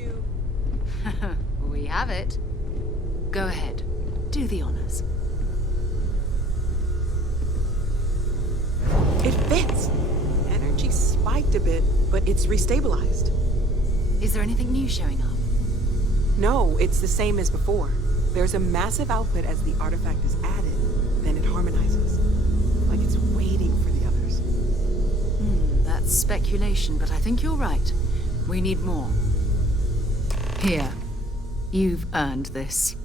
you... We have it. Go ahead. Do the honors. It fits. Energy spiked a bit, but it's restabilized. Is there anything new showing up? No, it's the same as before. There's a massive output as the artifact is added, then it harmonizes. Like it's waiting for the others. That's speculation, but I think you're right. We need more. Here. You've earned this.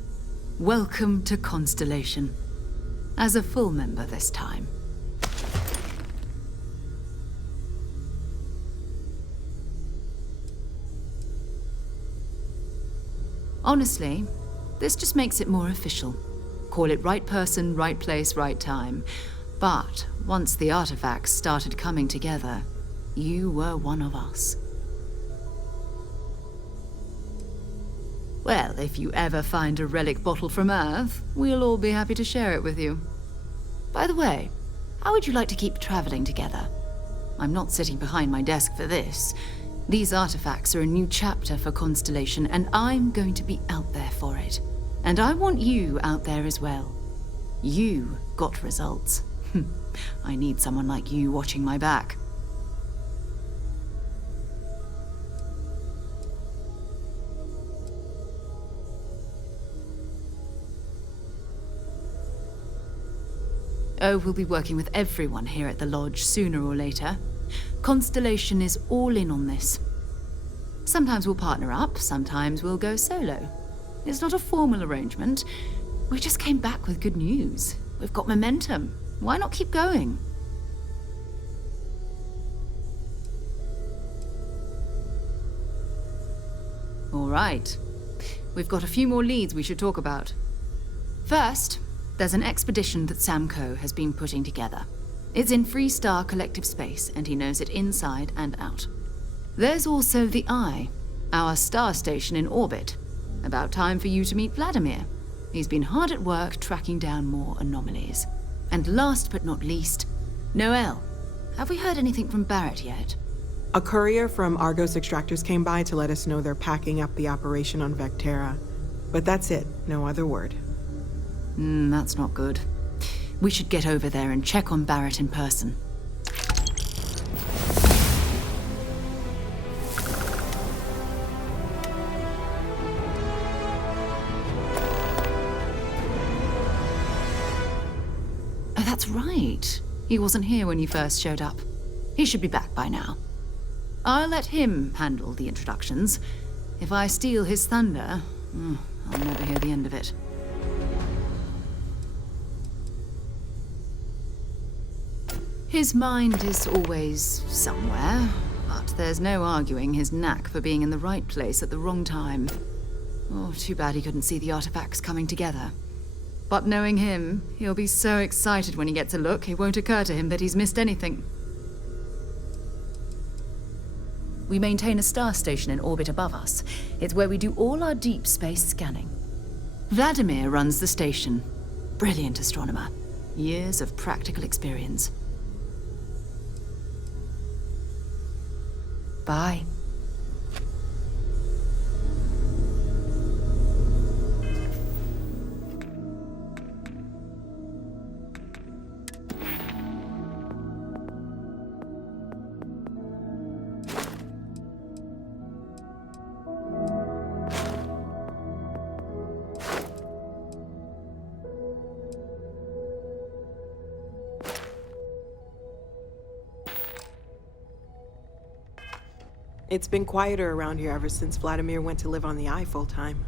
Welcome to Constellation. As a full member this time. Honestly, this just makes it more official. Call it right person, right place, right time. But once the artifacts started coming together, you were one of us. Well, if you ever find a relic bottle from Earth, we'll all be happy to share it with you. By the way, how would you like to keep traveling together? I'm not sitting behind my desk for this. These artifacts are a new chapter for Constellation, and I'm going to be out there for it. And I want you out there as well. You got results. I need someone like you watching my back. Oh, we'll be working with everyone here at the Lodge sooner or later. Constellation is all in on this. Sometimes we'll partner up, sometimes we'll go solo. It's not a formal arrangement. We just came back with good news. We've got momentum. Why not keep going? All right. We've got a few more leads we should talk about. First, there's an expedition that Samco has been putting together. It's in Freestar Collective Space, and he knows it inside and out. There's also the Eye, our star station in orbit. About time for you to meet Vladimir. He's been hard at work tracking down more anomalies. And last but not least, Noel. Have we heard anything from Barrett yet? A courier from Argos Extractors came by to let us know they're packing up the operation on Vectera. But that's it, no other word. That's not good. We should get over there and check on Barrett in person. Oh, that's right. He wasn't here when you first showed up. He should be back by now. I'll let him handle the introductions. If I steal his thunder, I'll never hear the end of it. His mind is always somewhere, but there's no arguing his knack for being in the right place at the wrong time. Oh, too bad he couldn't see the artifacts coming together. But knowing him, he'll be so excited when he gets a look, it won't occur to him that he's missed anything. We maintain a star station in orbit above us. It's where we do all our deep space scanning. Vladimir runs the station. Brilliant astronomer. Years of practical experience. Bye. It's been quieter around here ever since Vladimir went to live on the Eye full-time.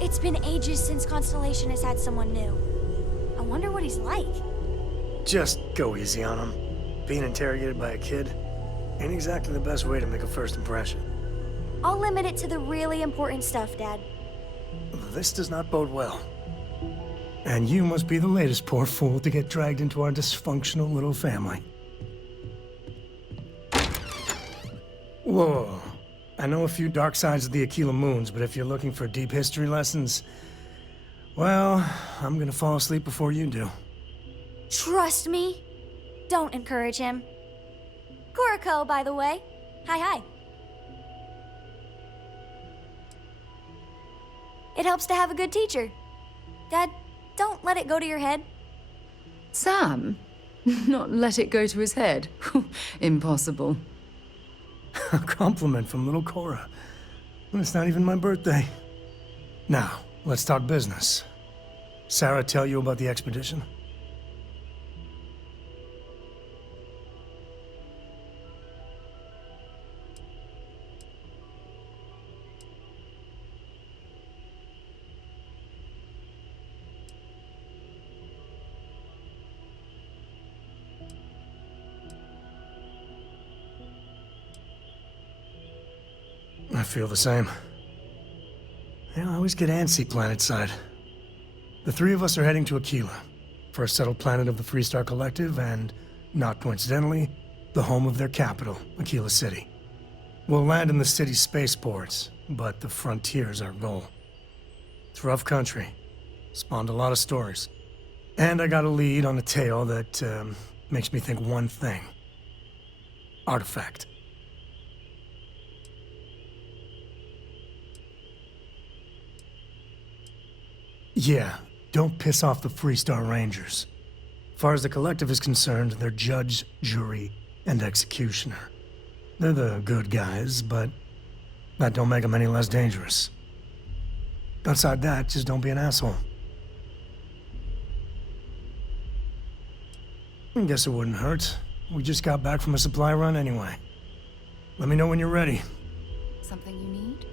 It's been ages since Constellation has had someone new. I wonder what he's like. Just go easy on him. Being interrogated by a kid ain't exactly the best way to make a first impression. I'll limit it to the really important stuff, Dad. This does not bode well. And you must be the latest poor fool to get dragged into our dysfunctional little family. Whoa. I know a few dark sides of the Aquila Moons, but if you're looking for deep history lessons, well, I'm gonna fall asleep before you do. Trust me. Don't encourage him. Kuriko, by the way. Hi. It helps to have a good teacher. Dad, don't let it go to your head. Sam? Not let it go to his head? Impossible. A compliment from little Cora. And it's not even my birthday. Now, let's talk business. Sarah tell you about the expedition? I feel the same. Yeah, I always get antsy planetside. The three of us are heading to Aquila, first settled planet of the Freestar Collective and, not coincidentally, the home of their capital, Aquila City. We'll land in the city's spaceports, but the frontier's our goal. It's rough country. Spawned a lot of stories. And I got a lead on a tale that makes me think one thing. Artifact. Yeah, don't piss off the Freestar Rangers. As far as the Collective is concerned, they're judge, jury, and executioner. They're the good guys, but that don't make them any less dangerous. Outside that, just don't be an asshole. I guess it wouldn't hurt. We just got back from a supply run anyway. Let me know when you're ready. Something you need?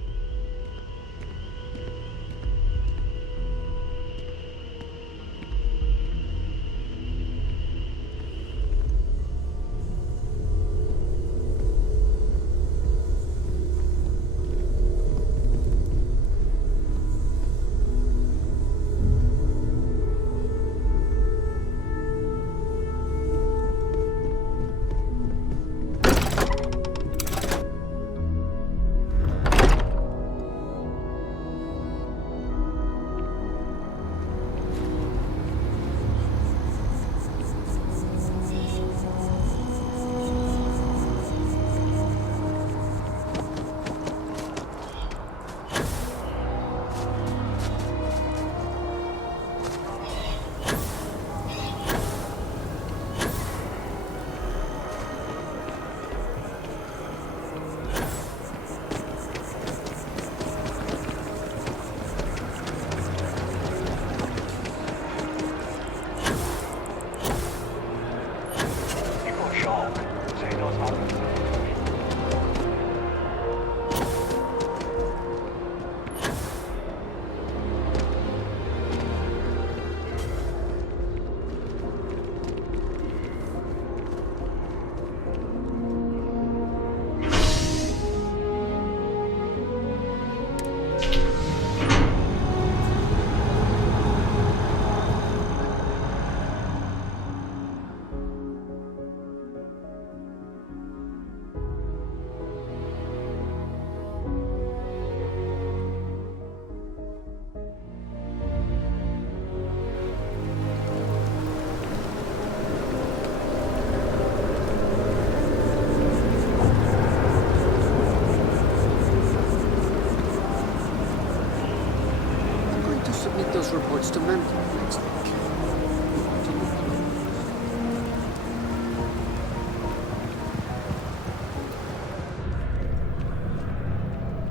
Those reports to management next week.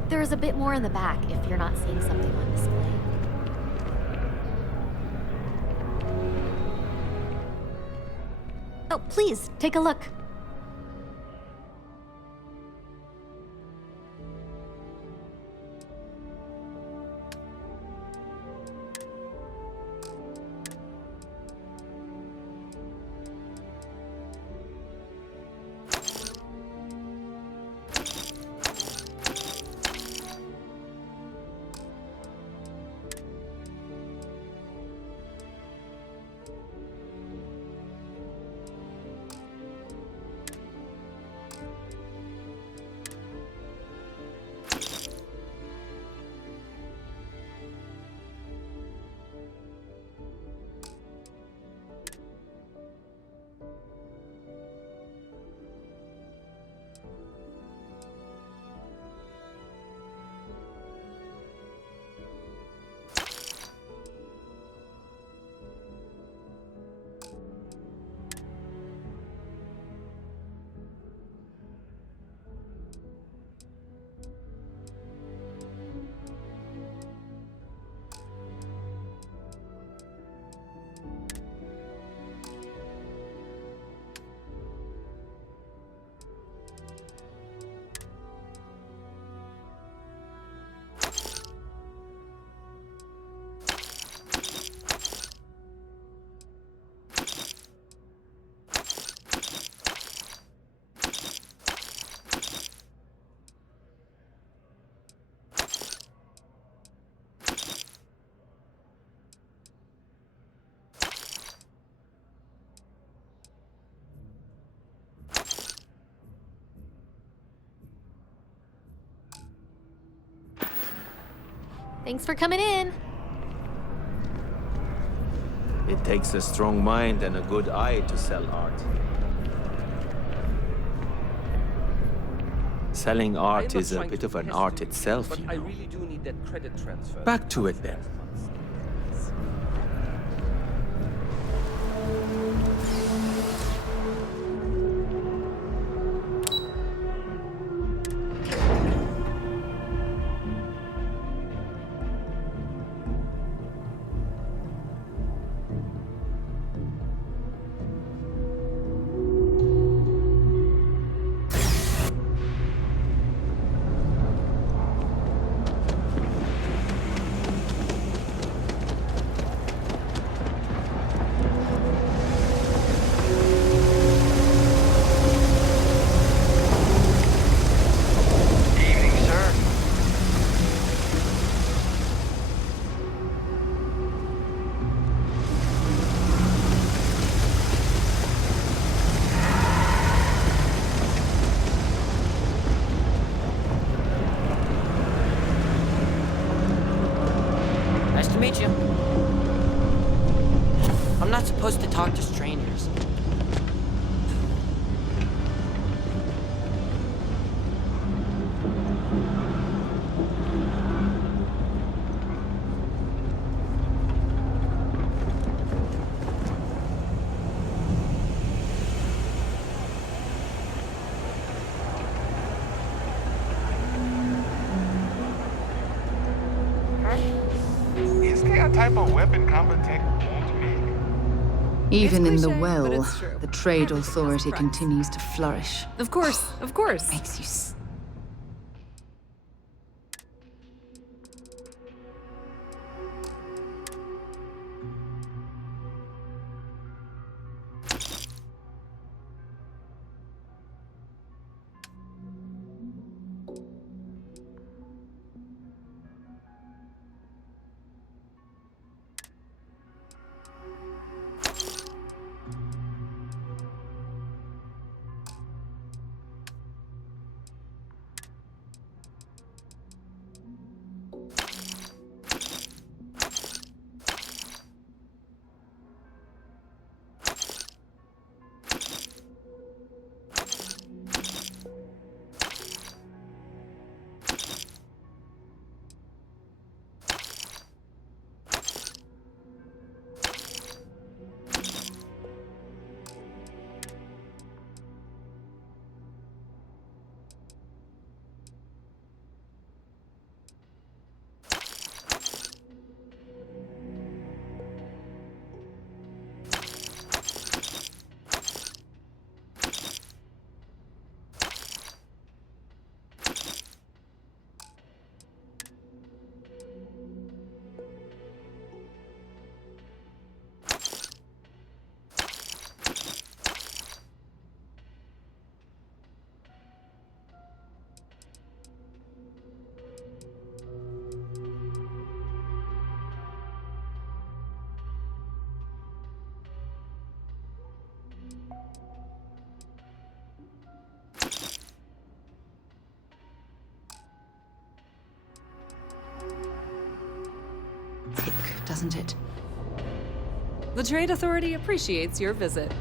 There is a bit more in the back if you're not seeing something on display. Oh, please, take a look. Thanks for coming in. It takes a strong mind and a good eye to sell art. Selling art is a bit of an art itself, but you I know. really do need that credit transfer. Back to it then. Nice to meet you. I'm not supposed to talk to strangers. Is there a type of weapon combat tech won't make? Even in the cliche, but well, it's true. the trade Everything has authority a price. continues to flourish. Of course, of course. Makes you tick, doesn't it? The Trade Authority appreciates your visit.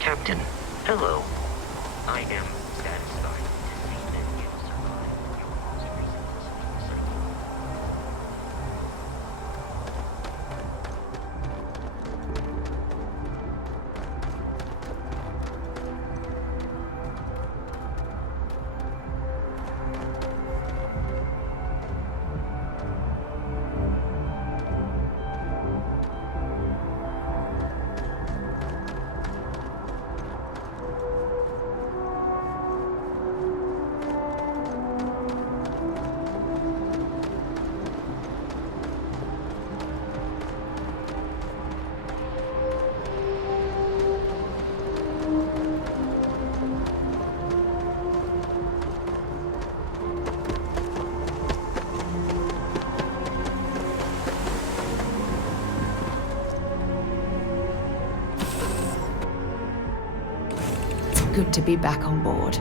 Captain, hello. I am satisfied to see that you survived your most recent cycle. good to be back on board.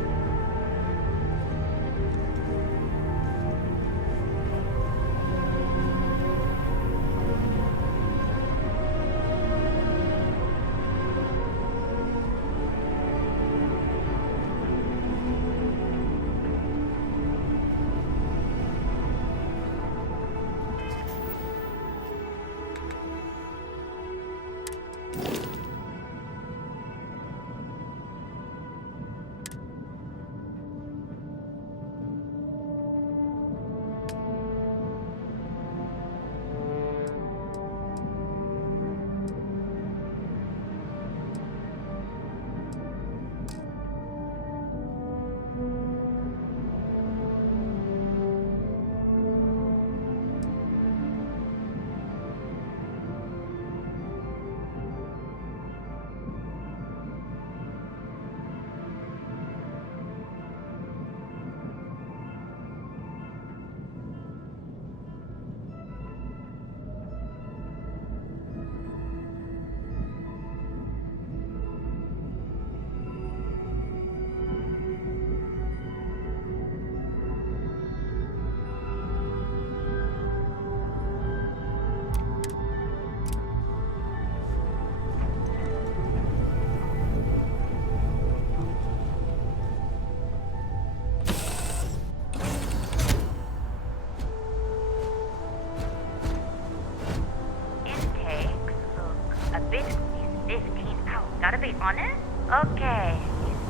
Gotta be honest? Okay,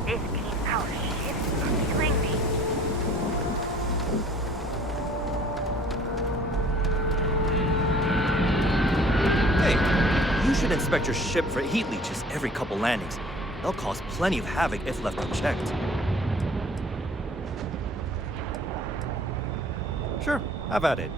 is this keen power shift killing me? Hey, you should inspect your ship for heat leeches every couple landings. They'll cause plenty of havoc if left unchecked. Sure, have at it.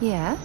Yeah?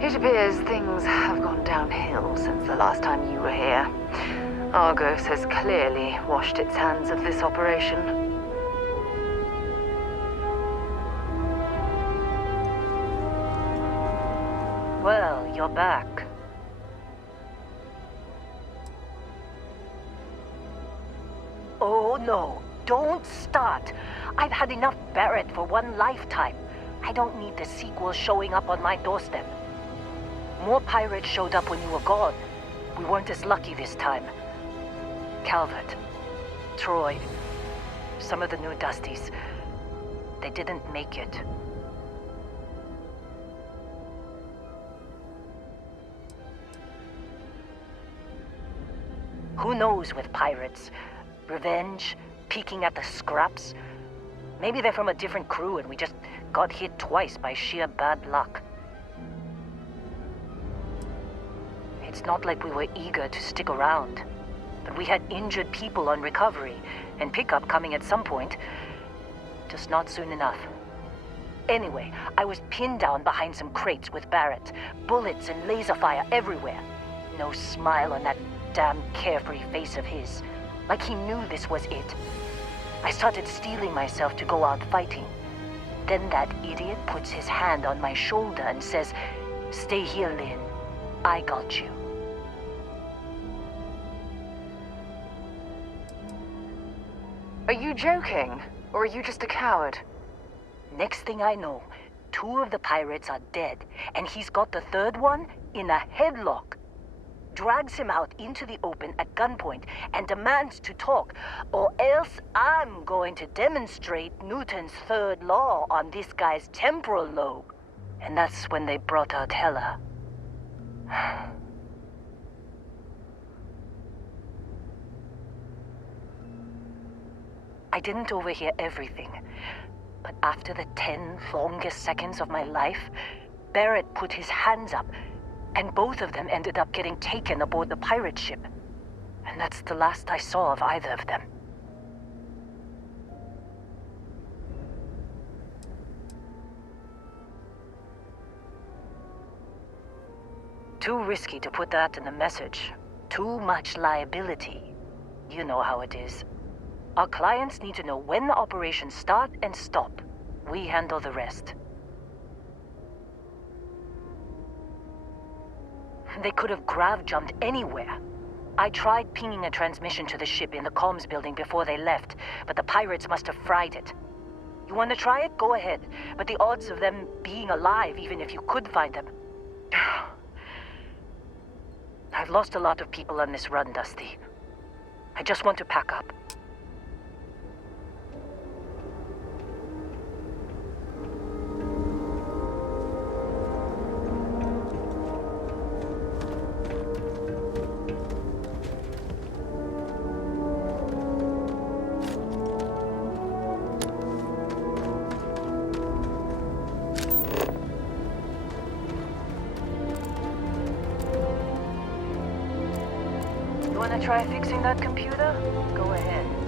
It appears things have gone downhill since the last time you were here. Argos has clearly washed its hands of this operation. Well, you're back. Oh no, don't start. I've had enough Barrett for one lifetime. I don't need the sequel showing up on my doorstep. More pirates showed up when you were gone. We weren't as lucky this time. Calvert, Troy, some of the new Dusties, they didn't make it. Who knows with pirates? Revenge, peeking at the scraps. Maybe they're from a different crew and we just got hit twice by sheer bad luck. It's not like we were eager to stick around, but we had injured people on recovery and pickup coming at some point, just not soon enough. Anyway, I was pinned down behind some crates with Barrett, bullets and laser fire everywhere. No smile on that damn carefree face of his, like he knew this was it. I started steeling myself to go out fighting. Then that idiot puts his hand on my shoulder and says, "Stay here, Lynn. I got you." Are you joking? Or are you just a coward? Next thing I know, 2 of the pirates are dead, and he's got the 3rd one in a headlock. Drags him out into the open at gunpoint and demands to talk, or else I'm going to demonstrate Newton's 3rd law on this guy's temporal lobe. And that's when they brought out Hela. I didn't overhear everything, but after the 10 longest seconds of my life, Barrett put his hands up, and both of them ended up getting taken aboard the pirate ship. And that's the last I saw of either of them. Too risky to put that in the message. Too much liability. You know how it is. Our clients need to know when the operations start and stop. We handle the rest. They could have grav-jumped anywhere. I tried pinging a transmission to the ship in the comms building before they left, but the pirates must have fried it. You want to try it? Go ahead. But the odds of them being alive, even if you could find them... I've lost a lot of people on this run, Dusty. I just want to pack up. Wanna try fixing that computer? Go ahead.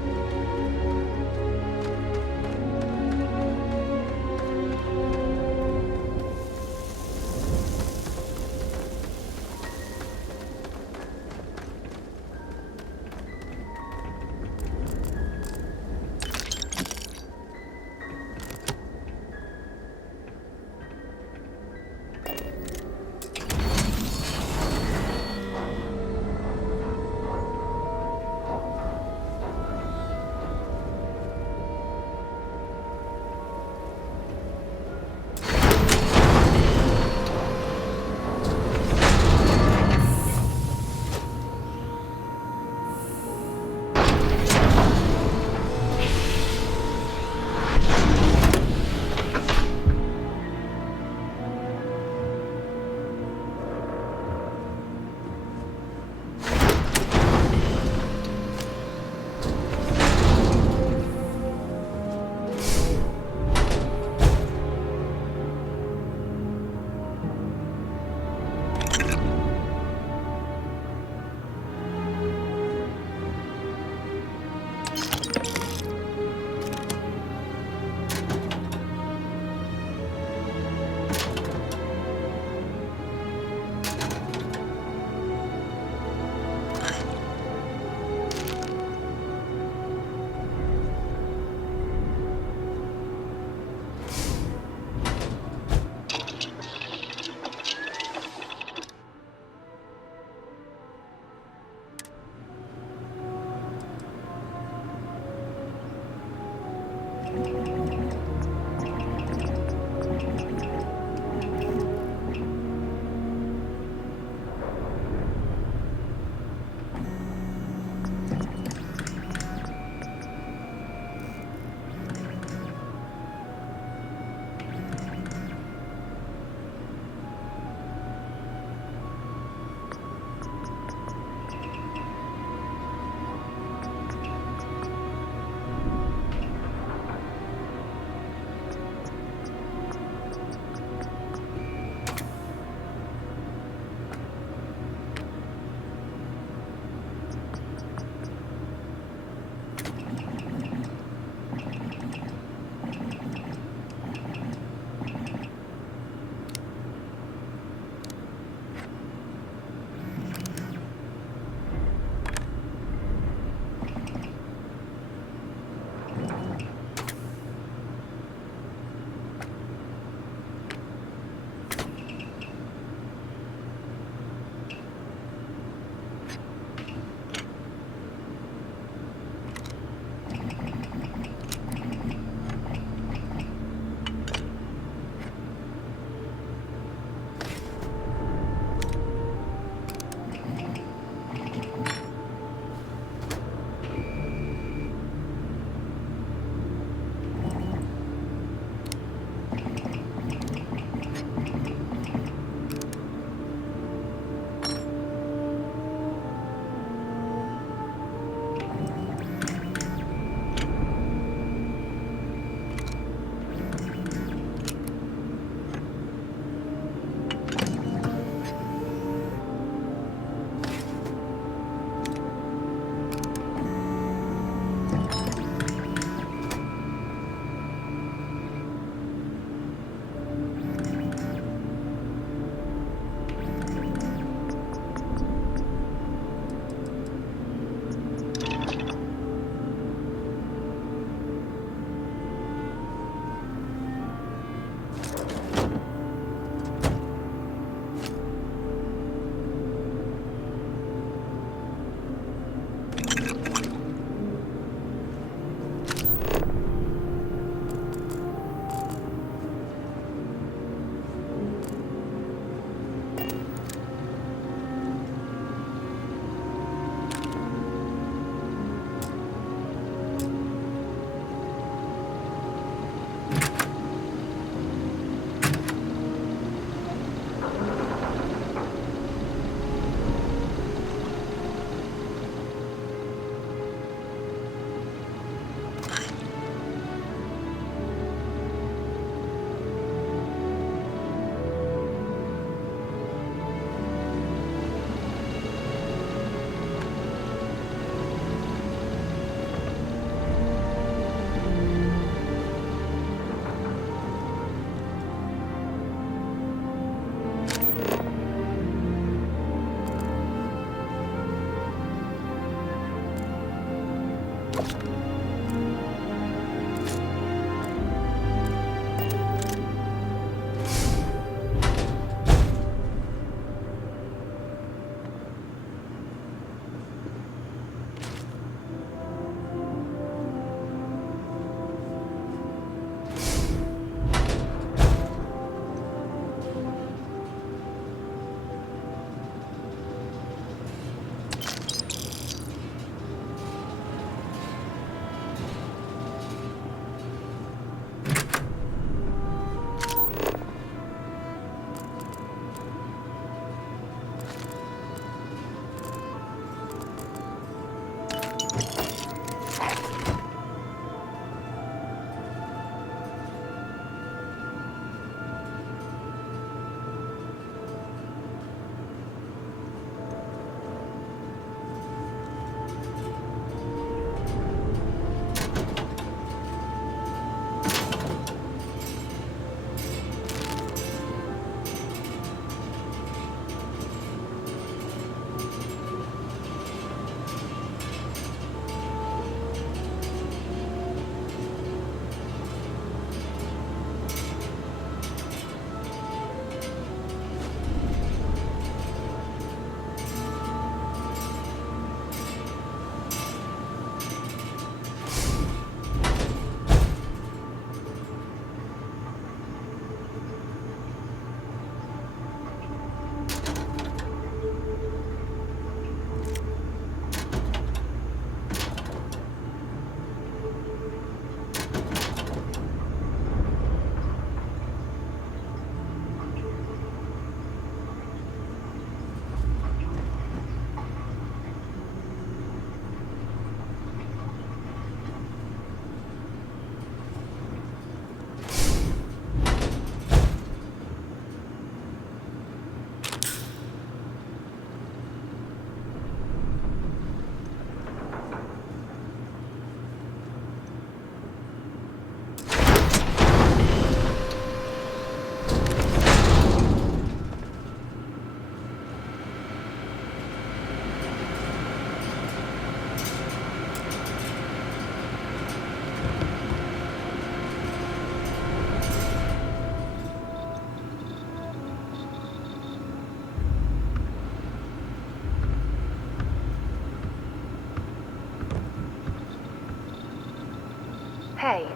Hey.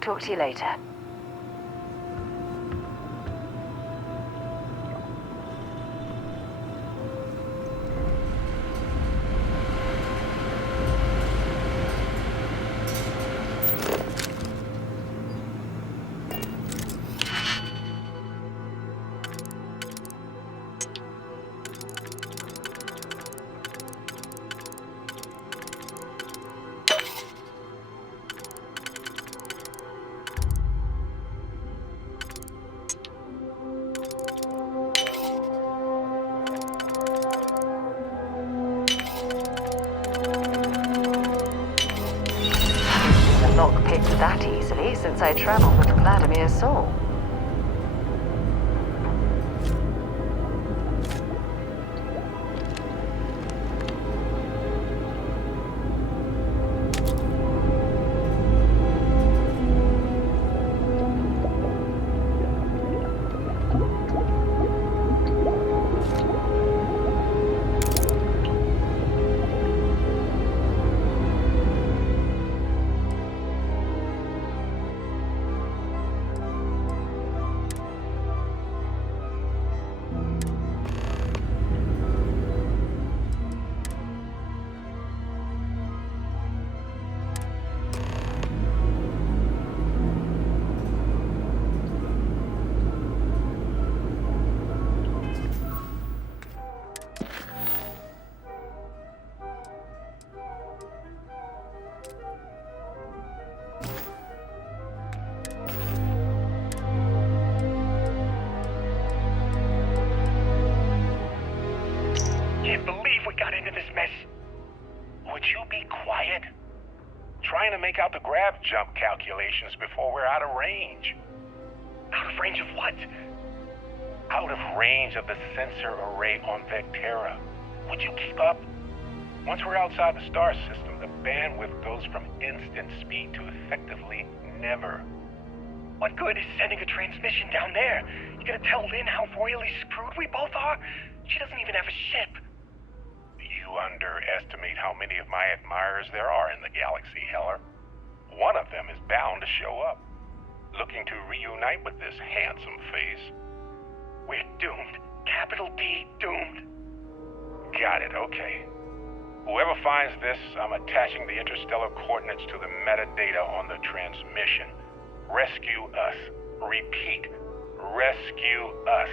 Talk to you later. Lockpicked that easily since I traveled with Vladimir's soul. Can't believe we got into this mess. Would you be quiet? Trying to make out the grab jump calculations before we're out of range. Out of range of what? Out of range of the sensor array on Vectera. Would you keep up? Once we're outside the star system, the bandwidth goes from instant speed to effectively never. What good is sending a transmission down there? You gonna tell Lynn how royally screwed we both are? She doesn't even have a ship. You underestimate how many of my admirers there are in the galaxy, Heller. One of them is bound to show up, looking to reunite with this handsome face. We're doomed. Capital D, doomed. Got it, okay. Whoever finds this, I'm attaching the interstellar coordinates to the metadata on the transmission. Rescue us. Repeat. Rescue us.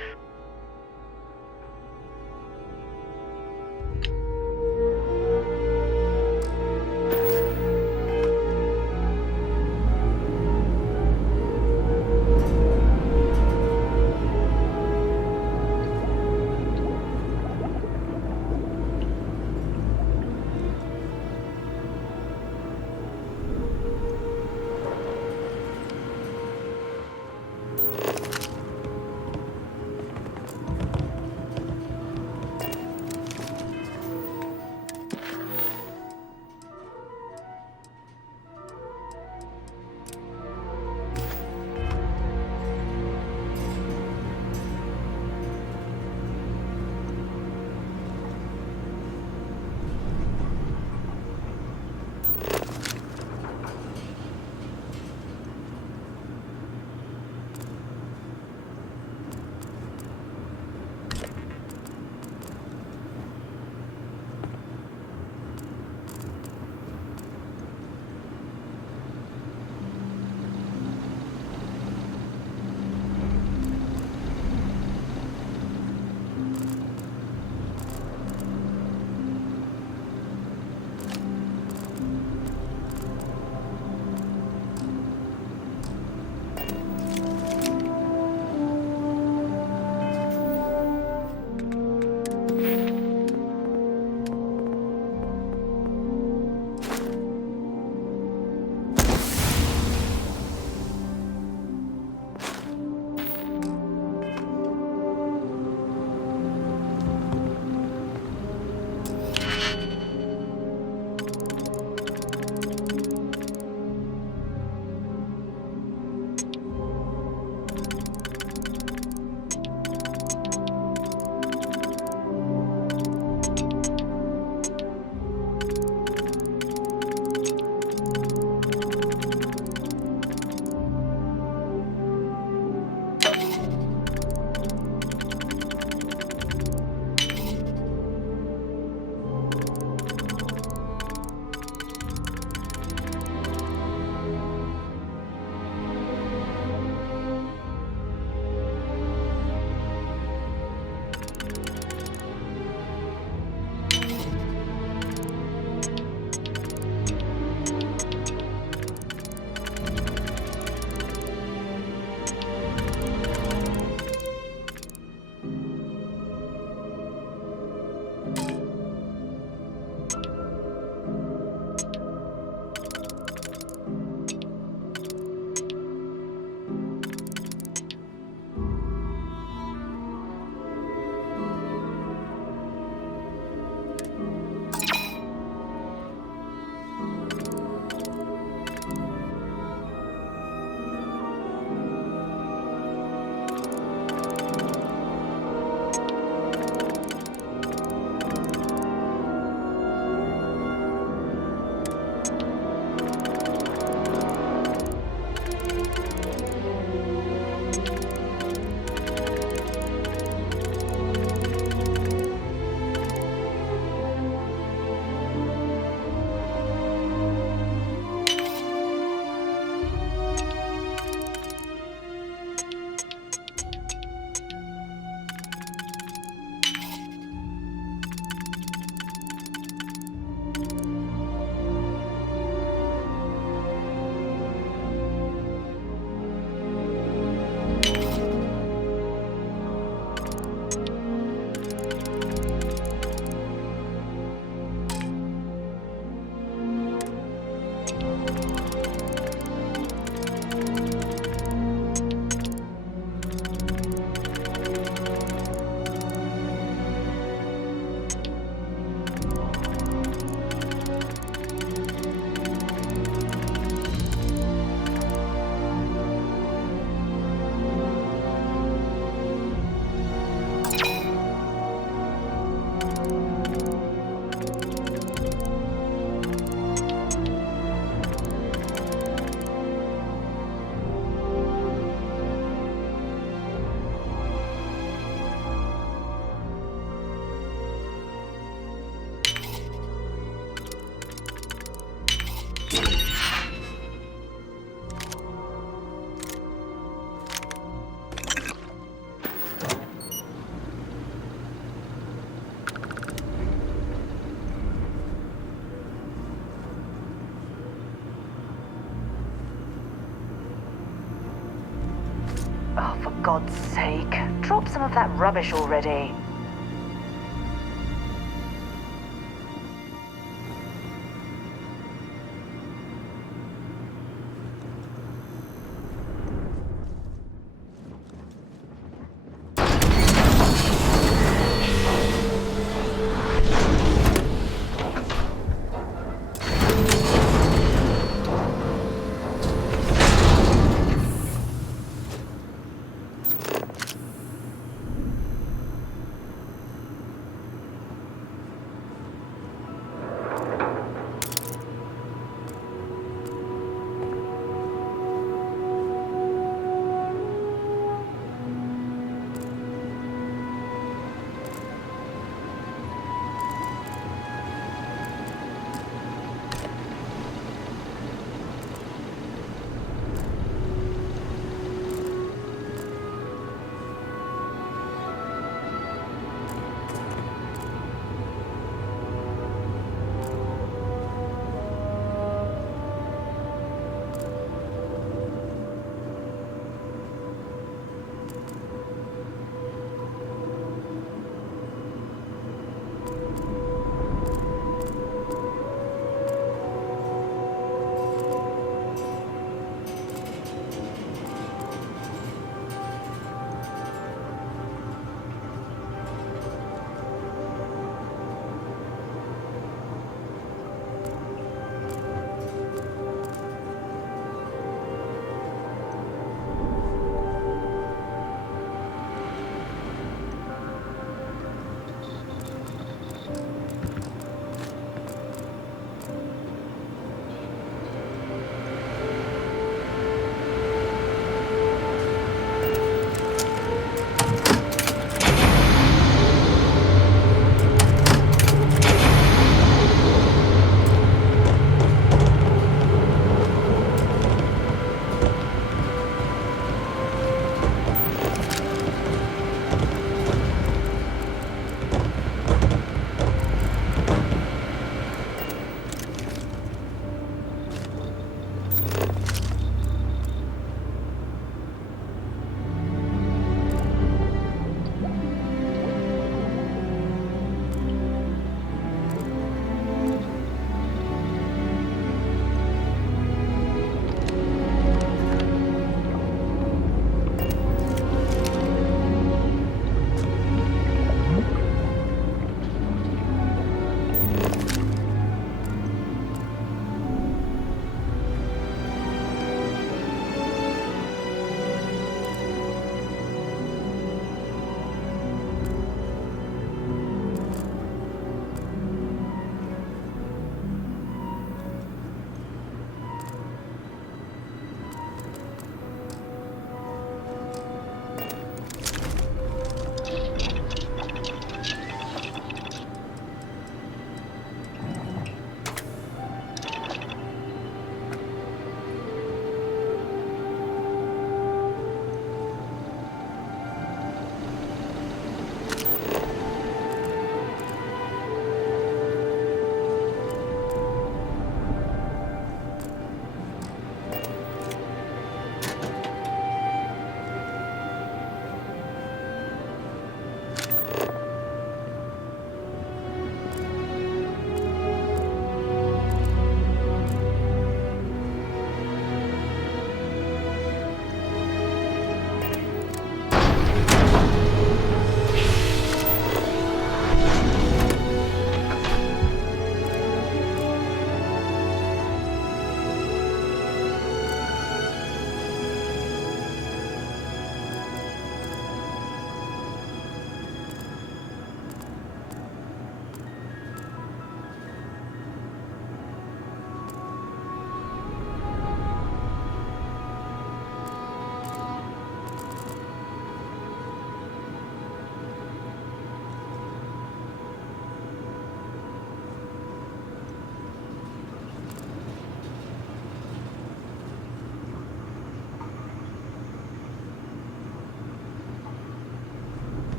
Oh, for God's sake, drop some of that rubbish already.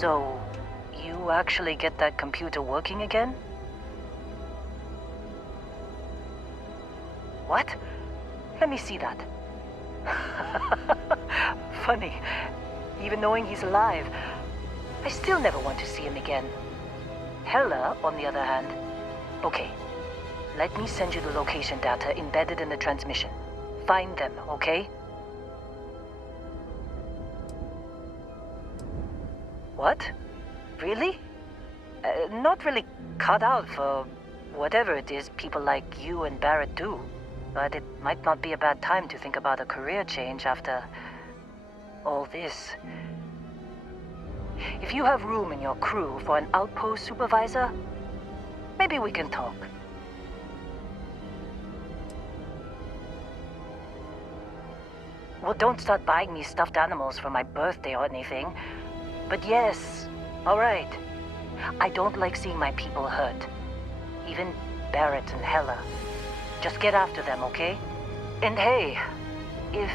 So, you actually get that computer working again? What? Let me see that. Funny. Even knowing he's alive, I still never want to see him again. Hella, on the other hand. Okay. Let me send you the location data embedded in the transmission. Find them, okay? What? Really? Not really cut out for whatever it is people like you and Barrett do. But it might not be a bad time to think about a career change after all this. If you have room in your crew for an outpost supervisor, maybe we can talk. Well, don't start buying me stuffed animals for my birthday or anything. But yes, all right. I don't like seeing my people hurt. Even Barrett and Hella. Just get after them, okay? And hey, if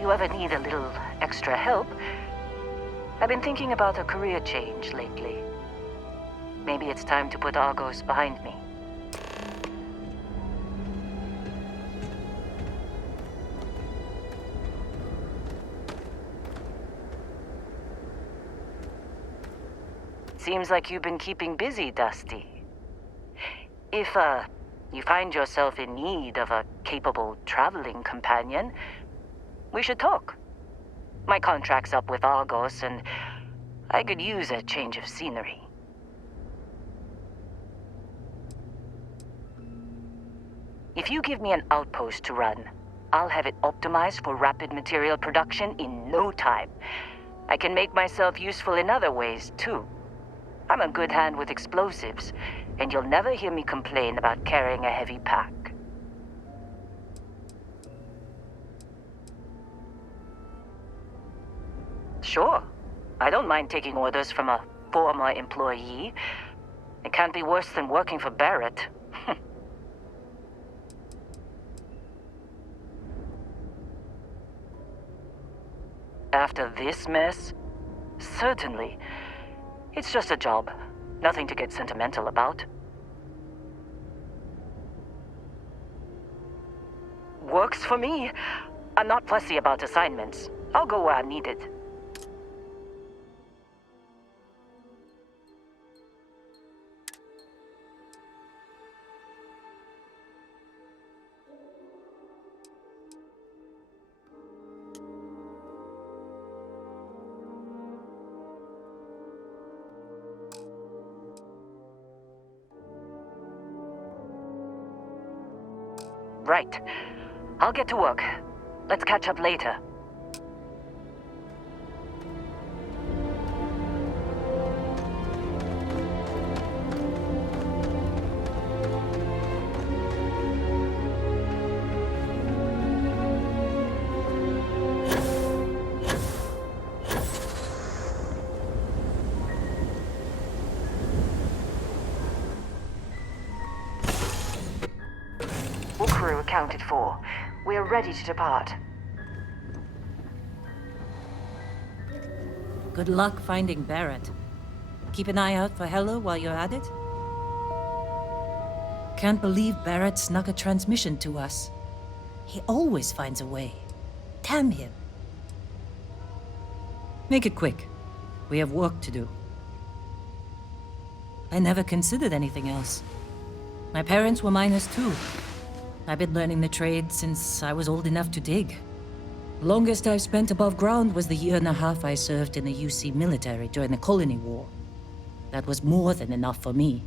you ever need a little extra help, I've been thinking about a career change lately. Maybe it's time to put Argos behind me. Seems like you've been keeping busy, Dusty. If, you find yourself in need of a capable traveling companion, we should talk. My contract's up with Argos, and I could use a change of scenery. If you give me an outpost to run, I'll have it optimized for rapid material production in no time. I can make myself useful in other ways, too. I'm a good hand with explosives, and you'll never hear me complain about carrying a heavy pack. Sure. I don't mind taking orders from a former employee. It can't be worse than working for Barrett. After this mess? Certainly. It's just a job. Nothing to get sentimental about. Works for me. I'm not fussy about assignments. I'll go where I'm needed. Right. I'll get to work. Let's catch up later. All crew accounted for. We are ready to depart. Good luck finding Barrett. Keep an eye out for Hella while you're at it. Can't believe Barrett snuck a transmission to us. He always finds a way. Damn him. Make it quick. We have work to do. I never considered anything else. My parents were miners too. I've been learning the trade since I was old enough to dig. Longest I've spent above ground was the year and a half I served in the UC military during the Colony War. That was more than enough for me.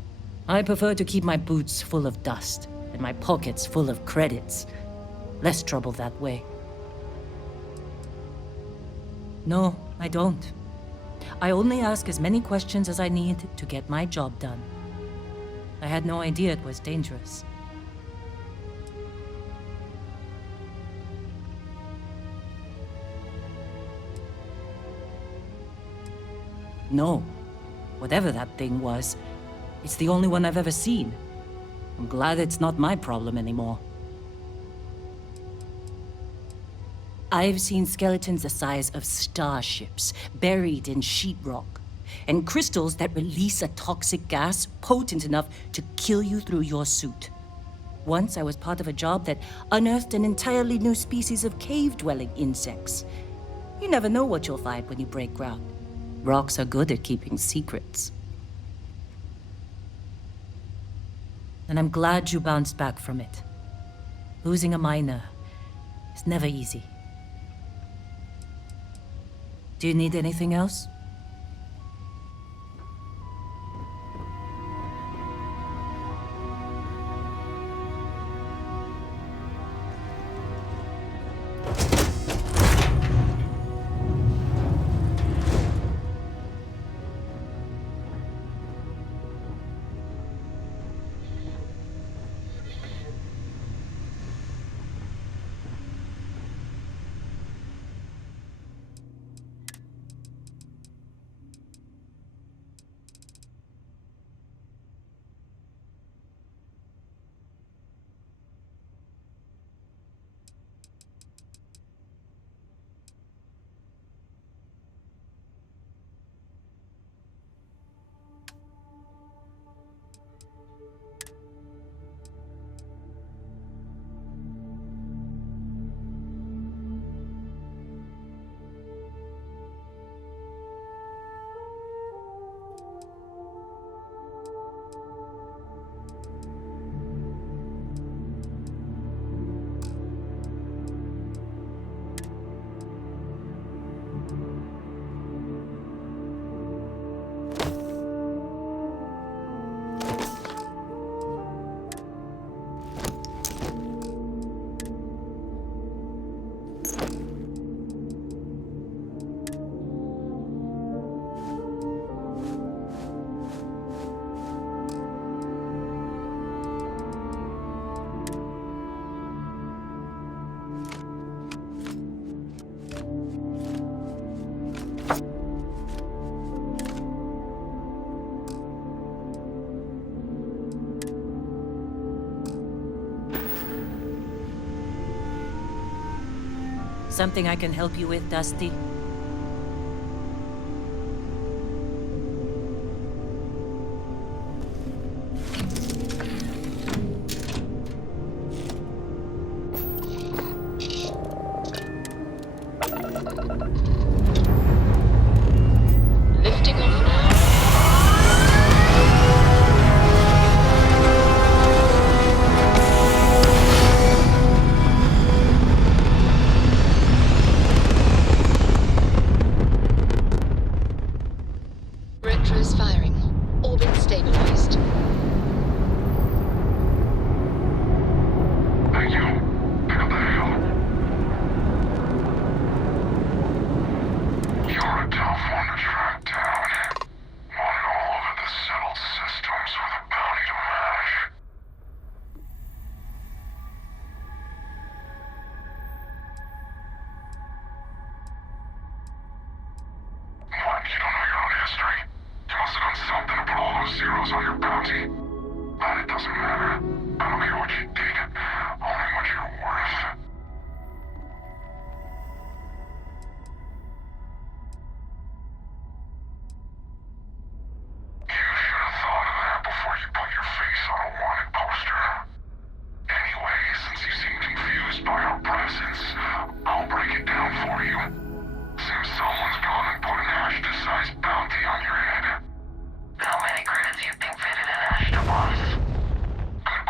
I prefer to keep my boots full of dust and my pockets full of credits. Less trouble that way. No, I don't. I only ask as many questions as I need to get my job done. I had no idea it was dangerous. No. Whatever that thing was, it's the only one I've ever seen. I'm glad it's not my problem anymore. I've seen skeletons the size of starships, buried in sheetrock. and crystals that release a toxic gas potent enough to kill you through your suit. Once I was part of a job that unearthed an entirely new species of cave-dwelling insects. You never know what you'll find when you break ground. Rocks are good at keeping secrets. And I'm glad you bounced back from it. Losing a miner is never easy. Do you need anything else? Something I can help you with, Dusty? Lifting off now. Retros firing. Orbit stabilized. Thank you. Pick up the hail. You're a tough one to track down. Wanted all over the settled systems with a bounty to match. What? You don't know your own history? You must have done something to put all those zeros on your bounty. But it doesn't matter. I don't care what you did, only what you're worth. You should have thought of that before you put your face on a wanted poster. Anyway, since you seem confused by our presence, I'll break it down for you. Seems someone's gone and put an Ashta-sized bounty on your head. How many credits you think fitted an Ashta was? Good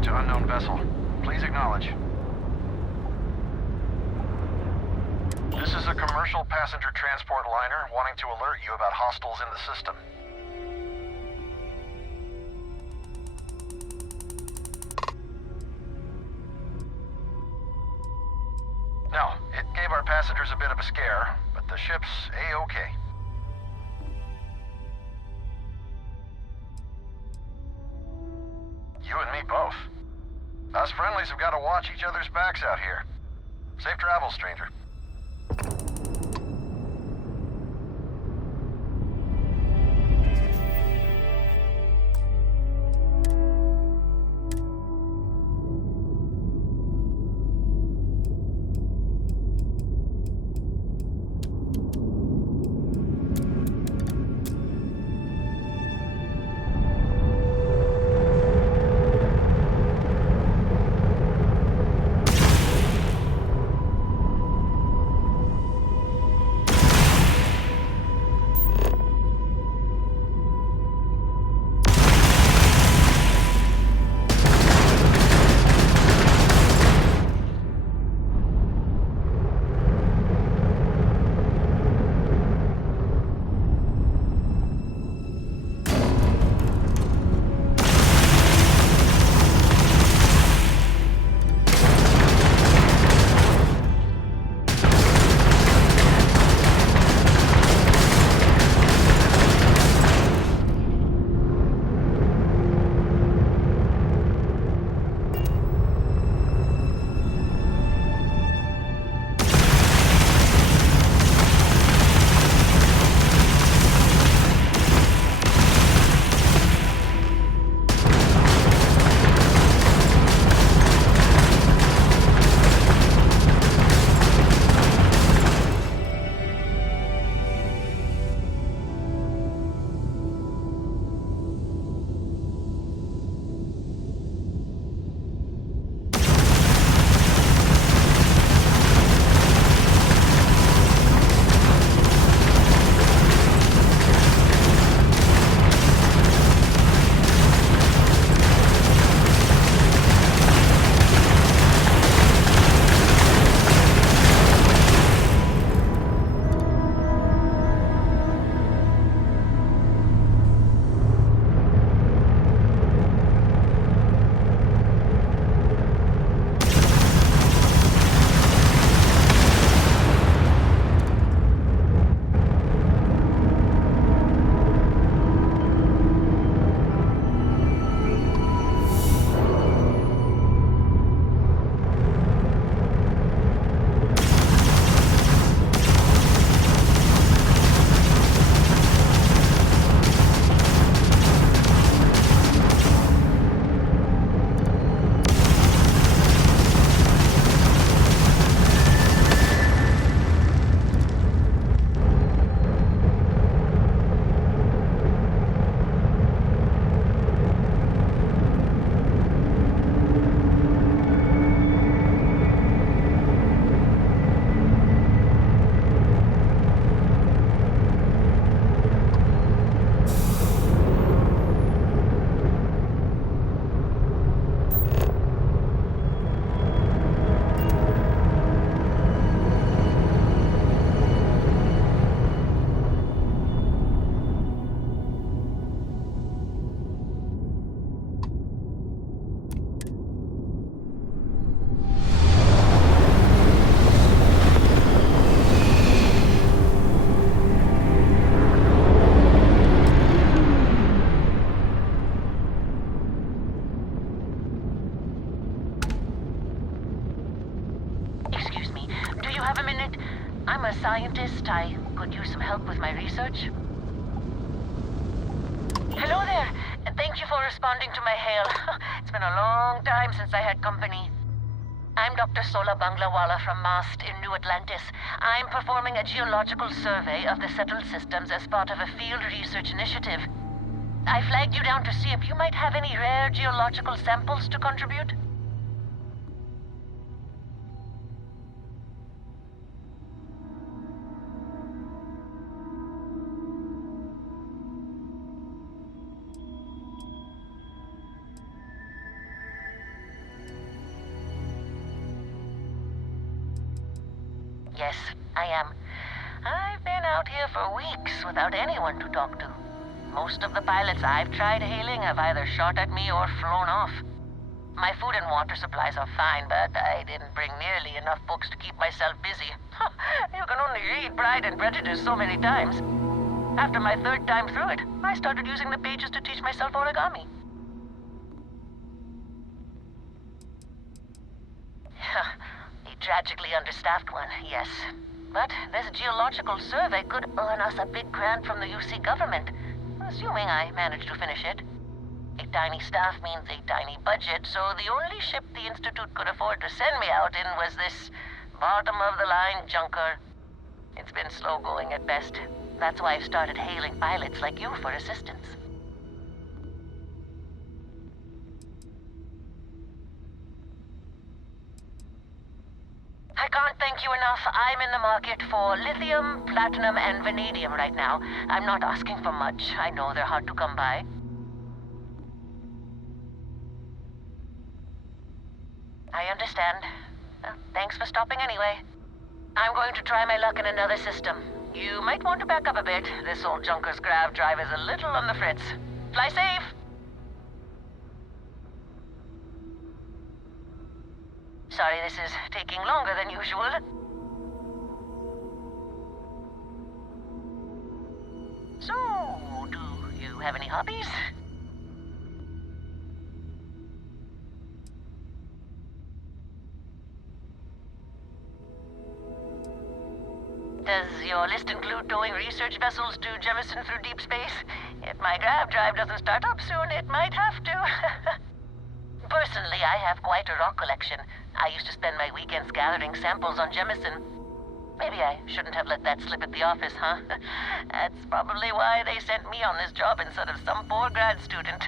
report to unknown vessel. Please acknowledge. This is a commercial passenger transport liner wanting to alert you about hostiles in the system. No, it gave our passengers a bit of a scare, but the ship's A-okay. You and me both. Us friendlies have got to watch each other's backs out here. Safe travels, stranger. I'm a scientist. I could use some help with my research. Hello there. Thank you for responding to my hail. It's been a long time since I had company. I'm Dr. Sola Banglawala from MAST in New Atlantis. I'm performing a geological survey of the settled systems as part of a field research initiative. I flagged you down to see if you might have any rare geological samples to contribute. Yes, I am. I've been out here for weeks without anyone to talk to. Most of the pilots I've tried hailing have either shot at me or flown off. My food and water supplies are fine, but I didn't bring nearly enough books to keep myself busy. You can only read Pride and Prejudice so many times. After my third time through it, I started using the pages to teach myself origami. A tragically understaffed one, yes. But this geological survey could earn us a big grant from the UC government, assuming I manage to finish it. A tiny staff means a tiny budget, so the only ship the Institute could afford to send me out in was this bottom-of-the-line junker. It's been slow going at best. That's why I've started hailing pilots like you for assistance. I can't thank you enough. I'm in the market for lithium, platinum, and vanadium right now. I'm not asking for much. I know they're hard to come by. I understand. Well, thanks for stopping anyway. I'm going to try my luck in another system. You might want to back up a bit. This old junker's grav drive is a little on the fritz. Fly safe! Sorry this is taking longer than usual. So, do you have any hobbies? Does your list include towing research vessels to Jemison through deep space? If my grav drive doesn't start up soon, it might have to. Personally, I have quite a rock collection. I used to spend my weekends gathering samples on Jemison. Maybe I shouldn't have let that slip at the office, huh? That's probably why they sent me on this job instead of some poor grad student.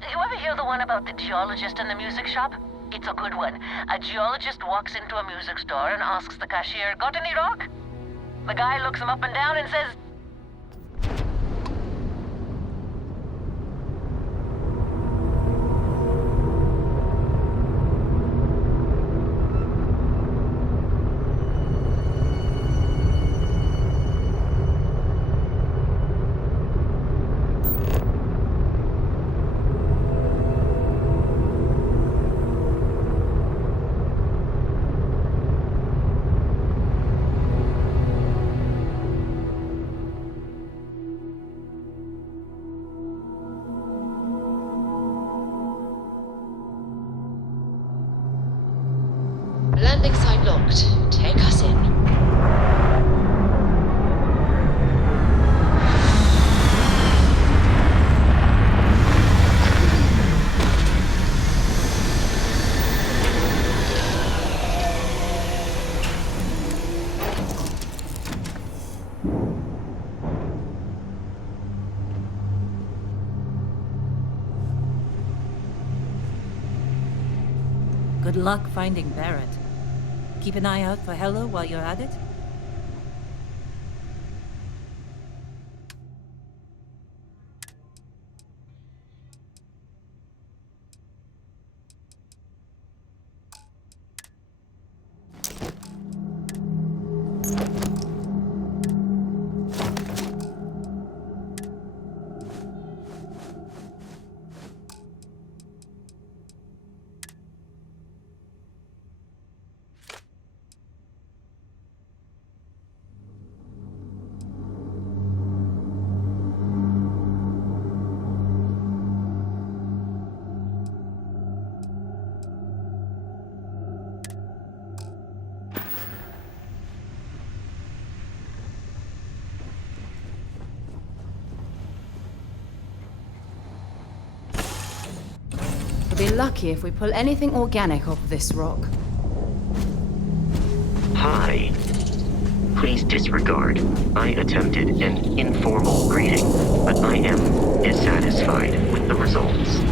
You ever hear the one about the geologist in the music shop? It's a good one. A geologist walks into a music store and asks the cashier, "Got any rock?" The guy looks him up and down and says, Landing sign locked. Take us in. Good luck finding Barrett. Keep an eye out for Hella while you're at it. We'll be lucky if we pull anything organic off this rock. Hi. Please disregard. I attempted an informal greeting, but I am dissatisfied with the results.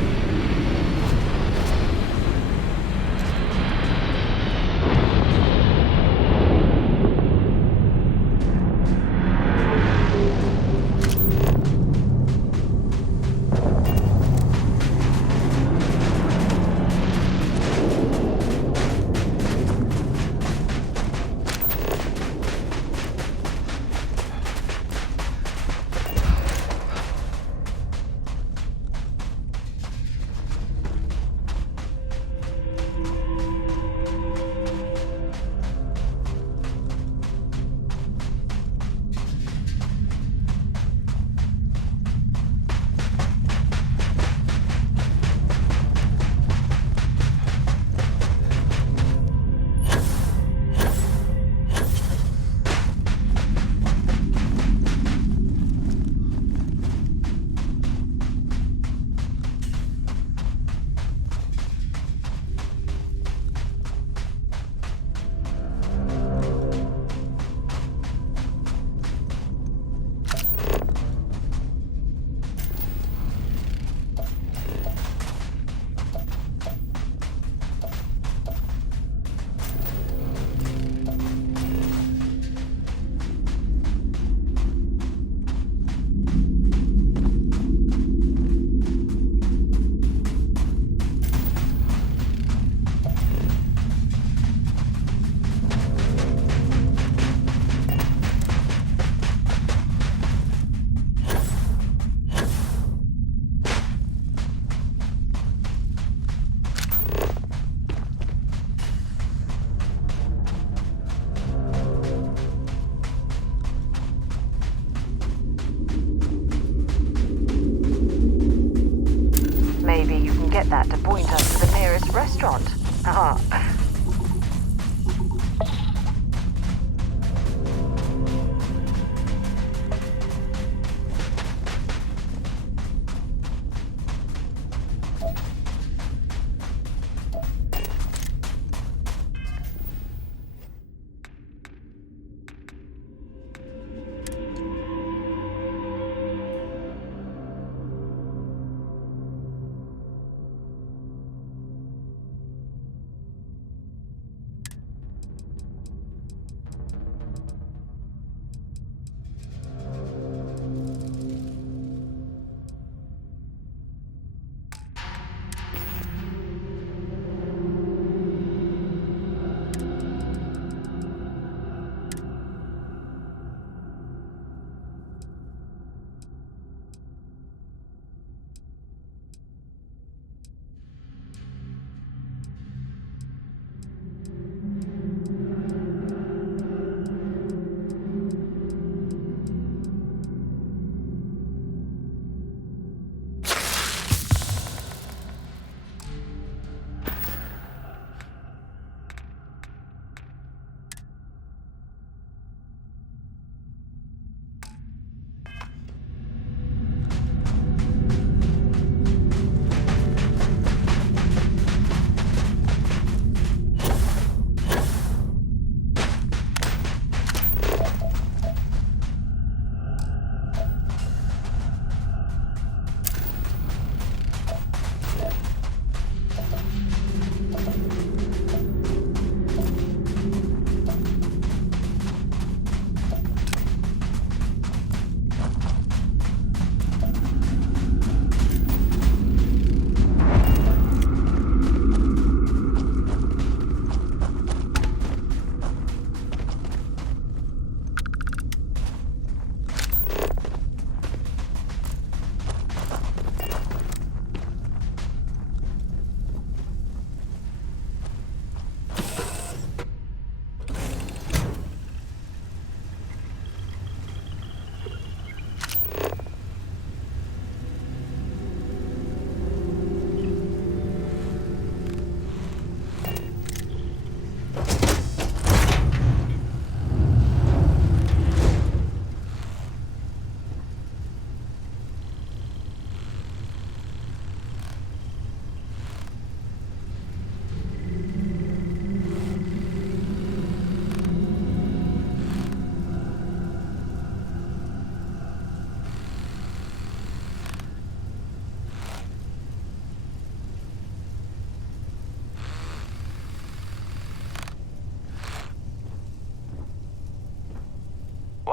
maybe you can get that to point us to the nearest restaurant. Ah.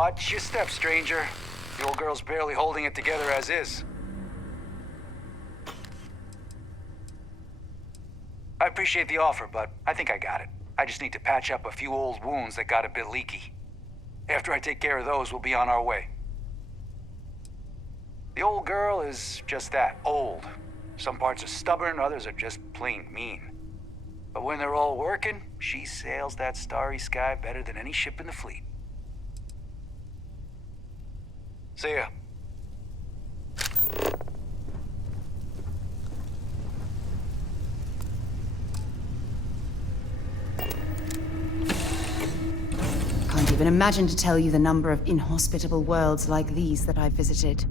Watch your step, stranger. The old girl's barely holding it together as is. I appreciate the offer, but I think I got it. I just need to patch up a few old wounds that got a bit leaky. After I take care of those, we'll be on our way. The old girl is just that, old. Some parts are stubborn, others are just plain mean. But when they're all working, she sails that starry sky better than any ship in the fleet. See ya. Can't even imagine to tell you the number of inhospitable worlds like these that I've visited.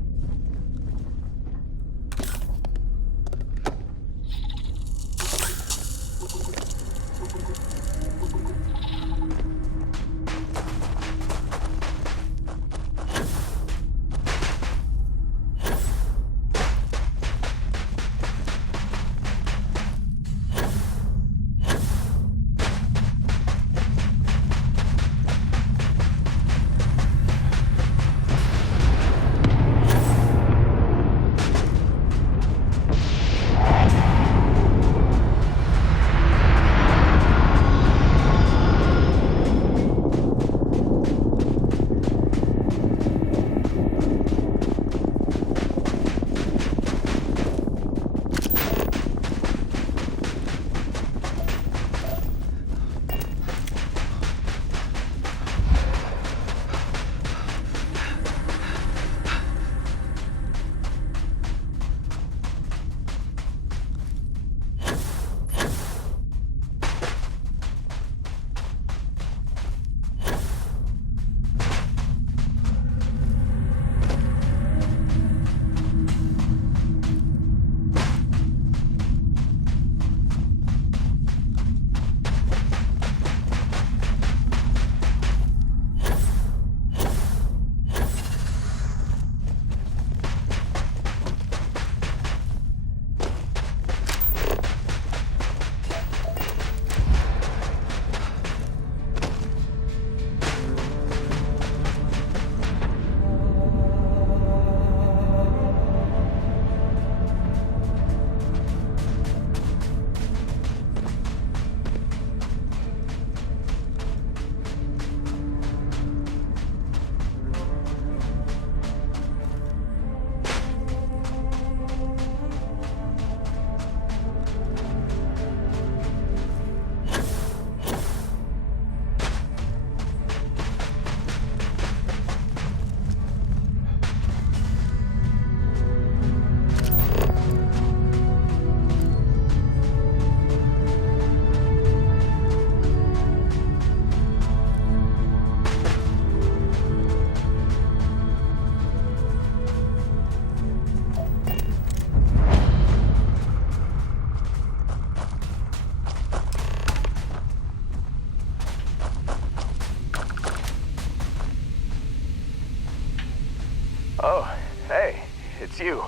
Oh, hey, it's you.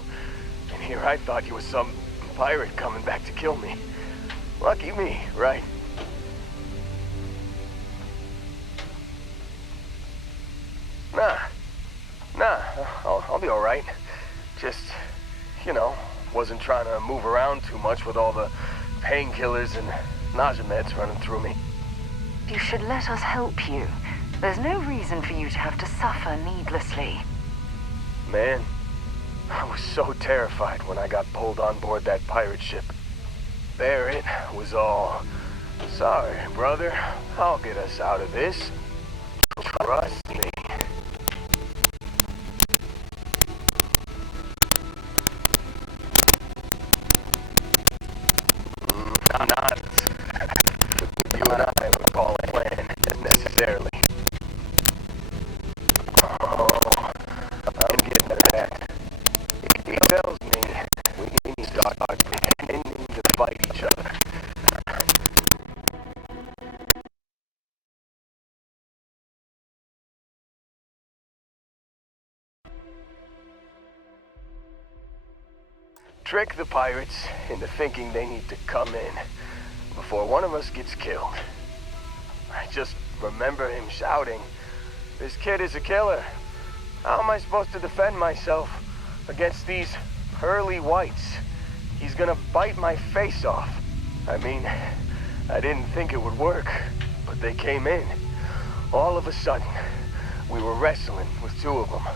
And here I thought you was some pirate coming back to kill me. Lucky me, right? Nah, I'll be alright. Just, you know, wasn't trying to move around too much with all the painkillers and nausea meds running through me. You should let us help you. There's no reason for you to have to suffer needlessly. Man, I was so terrified when I got pulled on board that pirate ship. Barrett was all, "Sorry, brother, I'll get us out of this. Trust me." Not you and I would call it plan necessarily. Oh, I'm getting at that. He tells me we need to start pretending to fight each other. Trick the pirates into thinking they need to come in before one of us gets killed. I just remember him shouting, "This kid is a killer. How am I supposed to defend myself against these pearly whites? He's gonna bite my face off." I mean, I didn't think it would work, but they came in. All of a sudden, we were wrestling with two of them.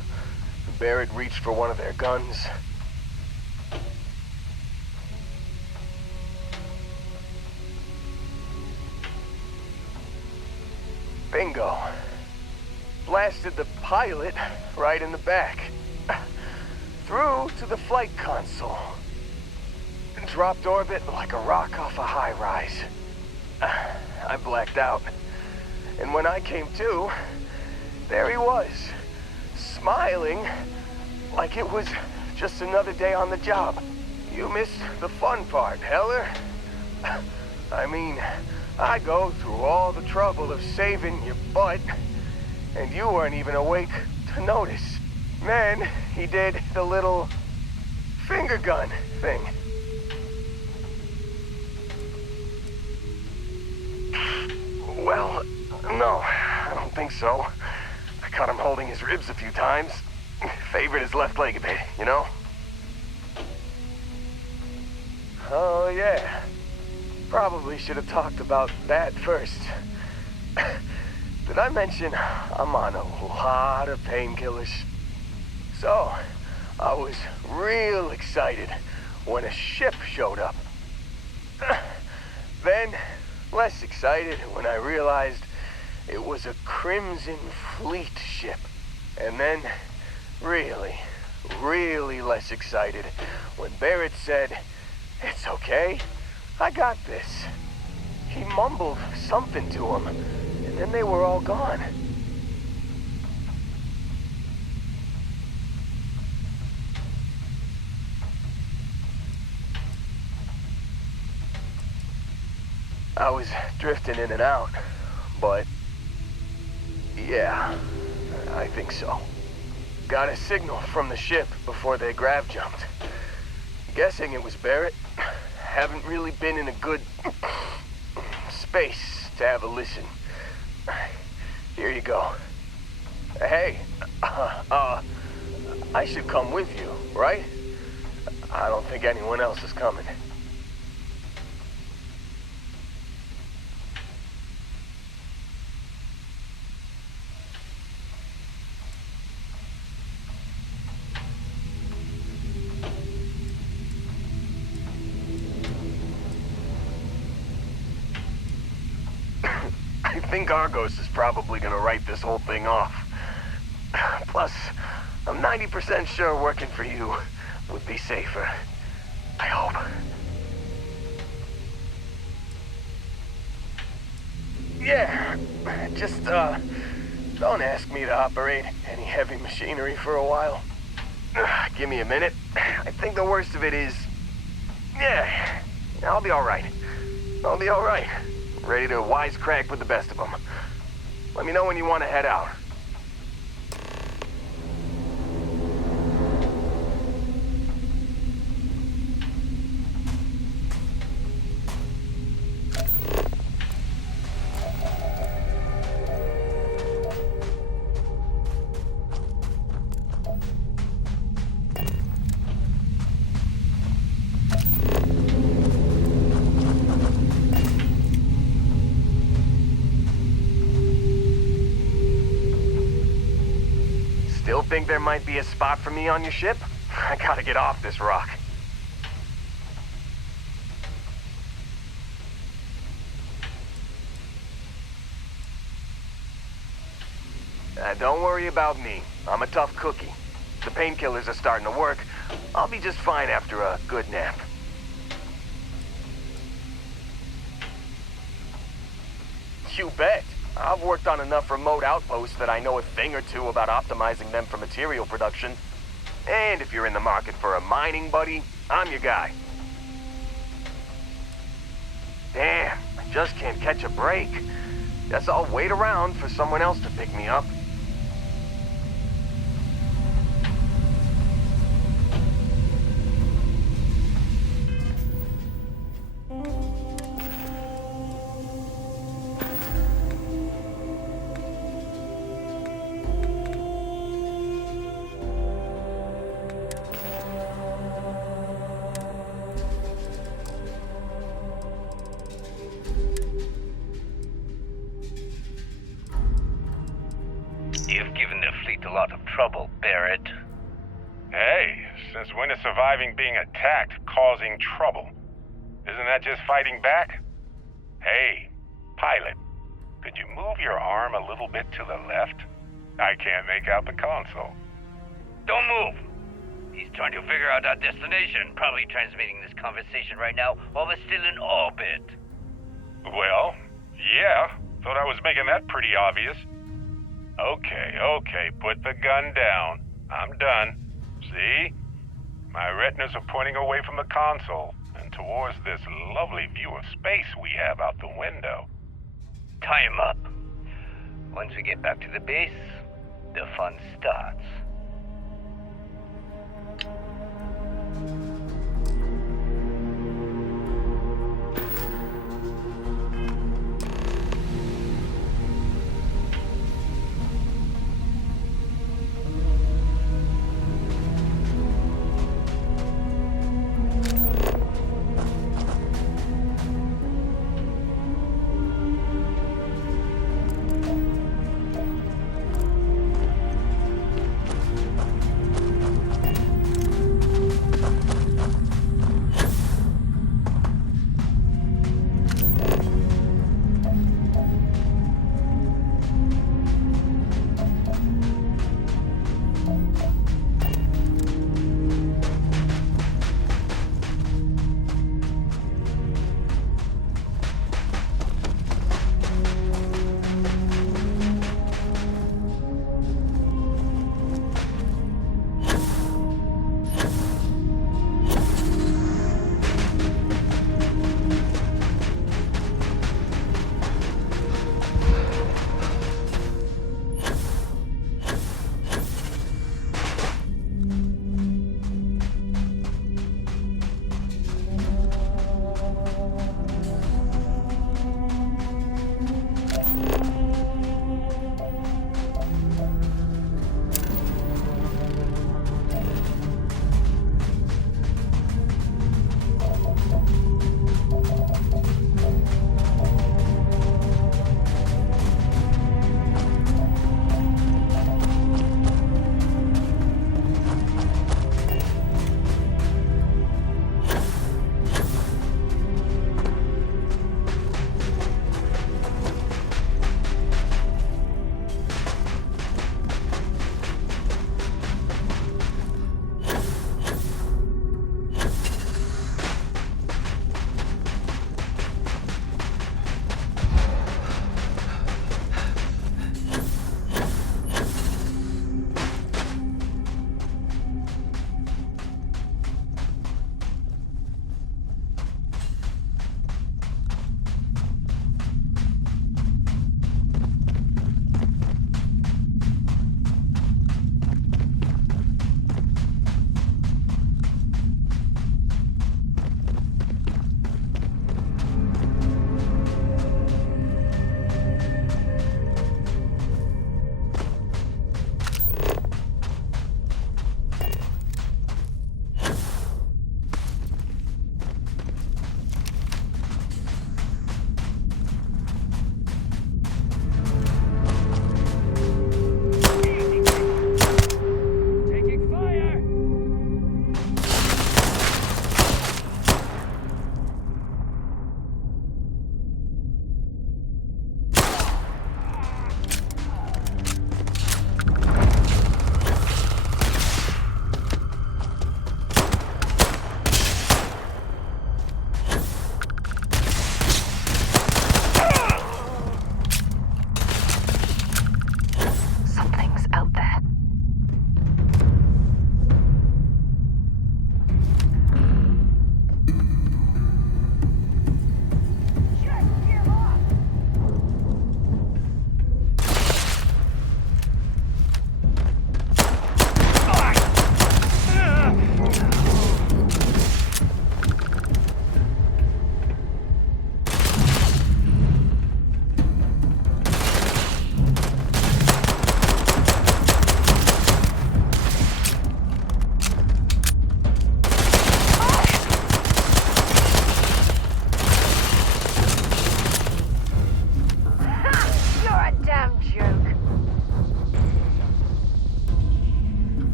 Barrett reached for one of their guns. Bingo. Blasted the pilot right in the back. Through to the flight console. Dropped orbit like a rock off a high rise. I blacked out. And when I came to, there he was, smiling like it was just another day on the job. You missed the fun part, Heller. I mean, I go through all the trouble of saving your butt, and you weren't even awake to notice. Then he did the little finger gun thing. Well, no, I don't think so. I caught him holding his ribs a few times. Favored his left leg a bit, you know? Oh, yeah. Probably should have talked about that first. Did I mention I'm on a lot of painkillers? So, I was real excited when a ship showed up. Then, less excited when I realized it was a Crimson Fleet ship. And then, really, really less excited when Barrett said, "It's okay, I got this." He mumbled something to him, and then they were all gone. I was drifting in and out, but yeah, I think so. Got a signal from the ship before they grav jumped. Guessing it was Barrett. Haven't really been in a good space to have a listen. Here you go. Hey, I should come with you, right? I don't think anyone else is coming. I think Argos is probably gonna write this whole thing off. Plus, I'm 90% sure working for you would be safer. I hope. Yeah, just, don't ask me to operate any heavy machinery for a while. Give me a minute. I think the worst of it is... Yeah, I'll be alright. I'll be alright. Ready to wisecrack with the best of them. Let me know when you want to head out. think there might be a spot for me on your ship? I gotta get off this rock. Don't worry about me. I'm a tough cookie. The painkillers are starting to work. I'll be just fine after a good nap. You bet. I've worked on enough remote outposts that I know a thing or two about optimizing them for material production. And if you're in the market for a mining buddy, I'm your guy. Damn, I just can't catch a break. Guess I'll wait around for someone else to pick me up. You've given the fleet a lot of trouble, Barrett. Hey, since when is surviving being attacked causing trouble? Isn't that just fighting back? Hey, pilot, could you move your arm a little bit to the left? I can't make out the console. Don't move! He's trying to figure out our destination, probably transmitting this conversation right now while we're still in orbit. Well, yeah, thought I was making that pretty obvious. Okay, put the gun down. I'm done. See? My retinas are pointing away from the console and towards this lovely view of space we have out the window. Tie him up. Once we get back to the base, the fun starts.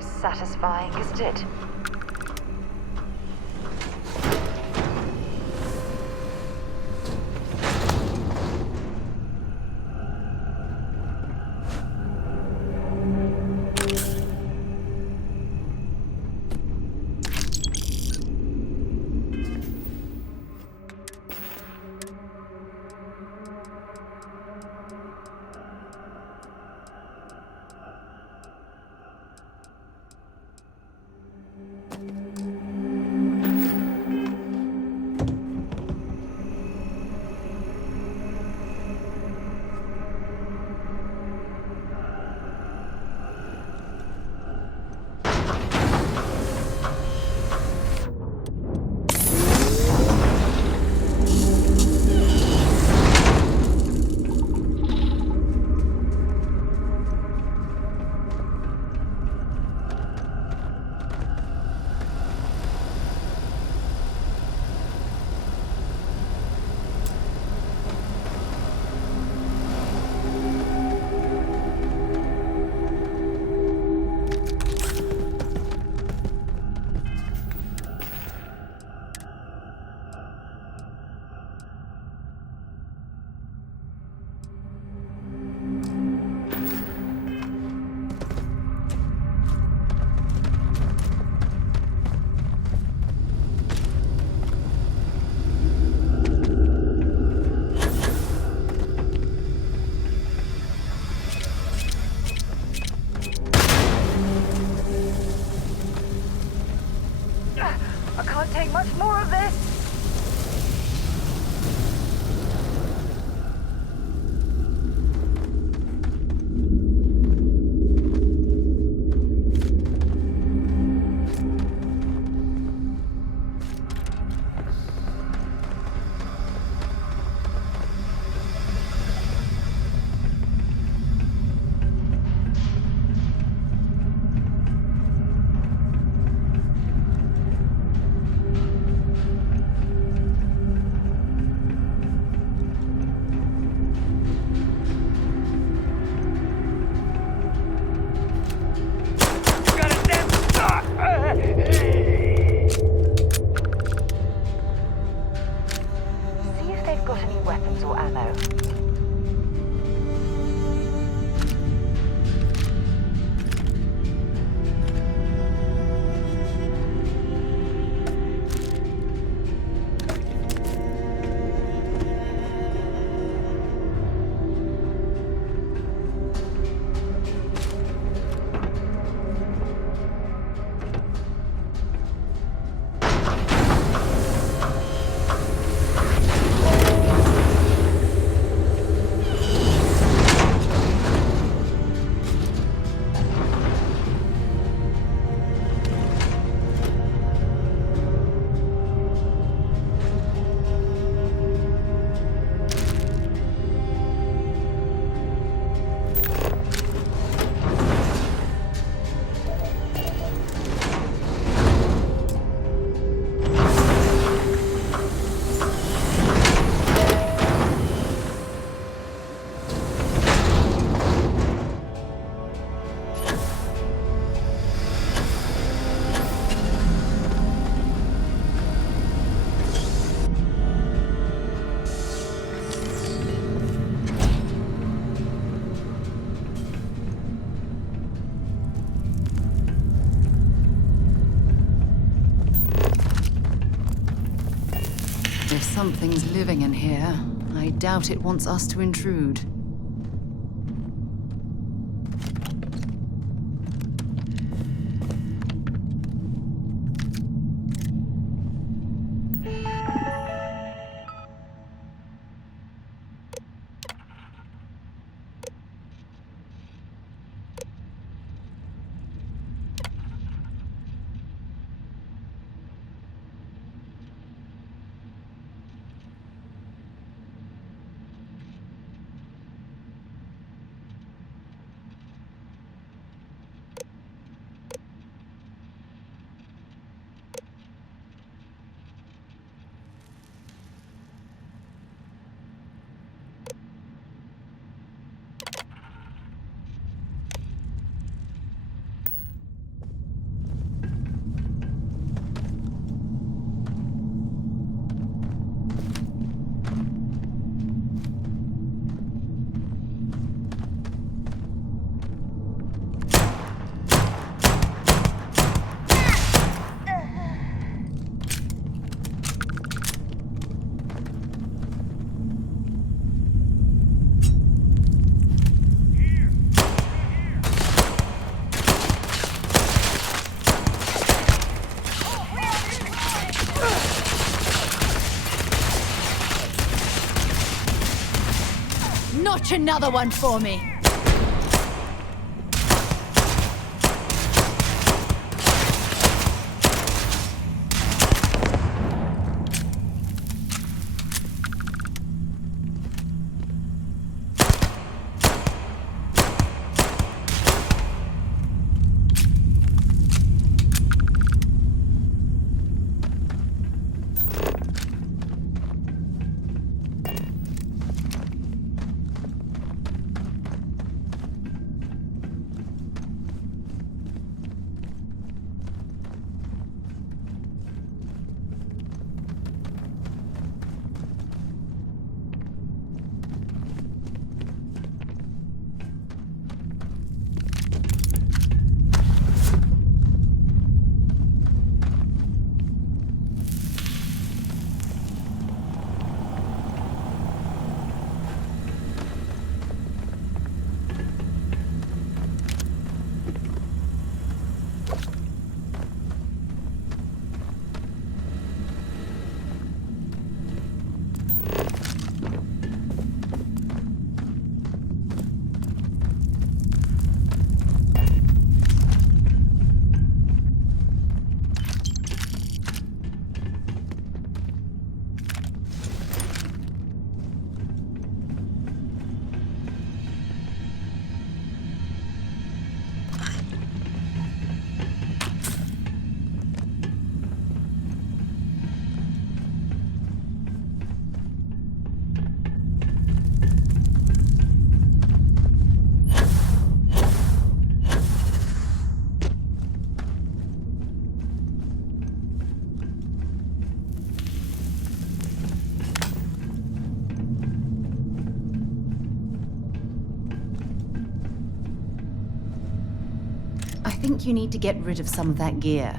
so satisfying, isn't it? I can't take much more of this! See if they've got any weapons or ammo. If something's living in here, I doubt it wants us to intrude. Notch another one for me! I think you need to get rid of some of that gear.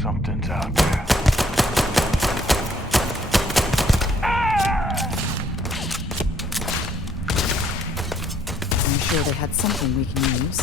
Something's out there. I'm sure they had something we can use.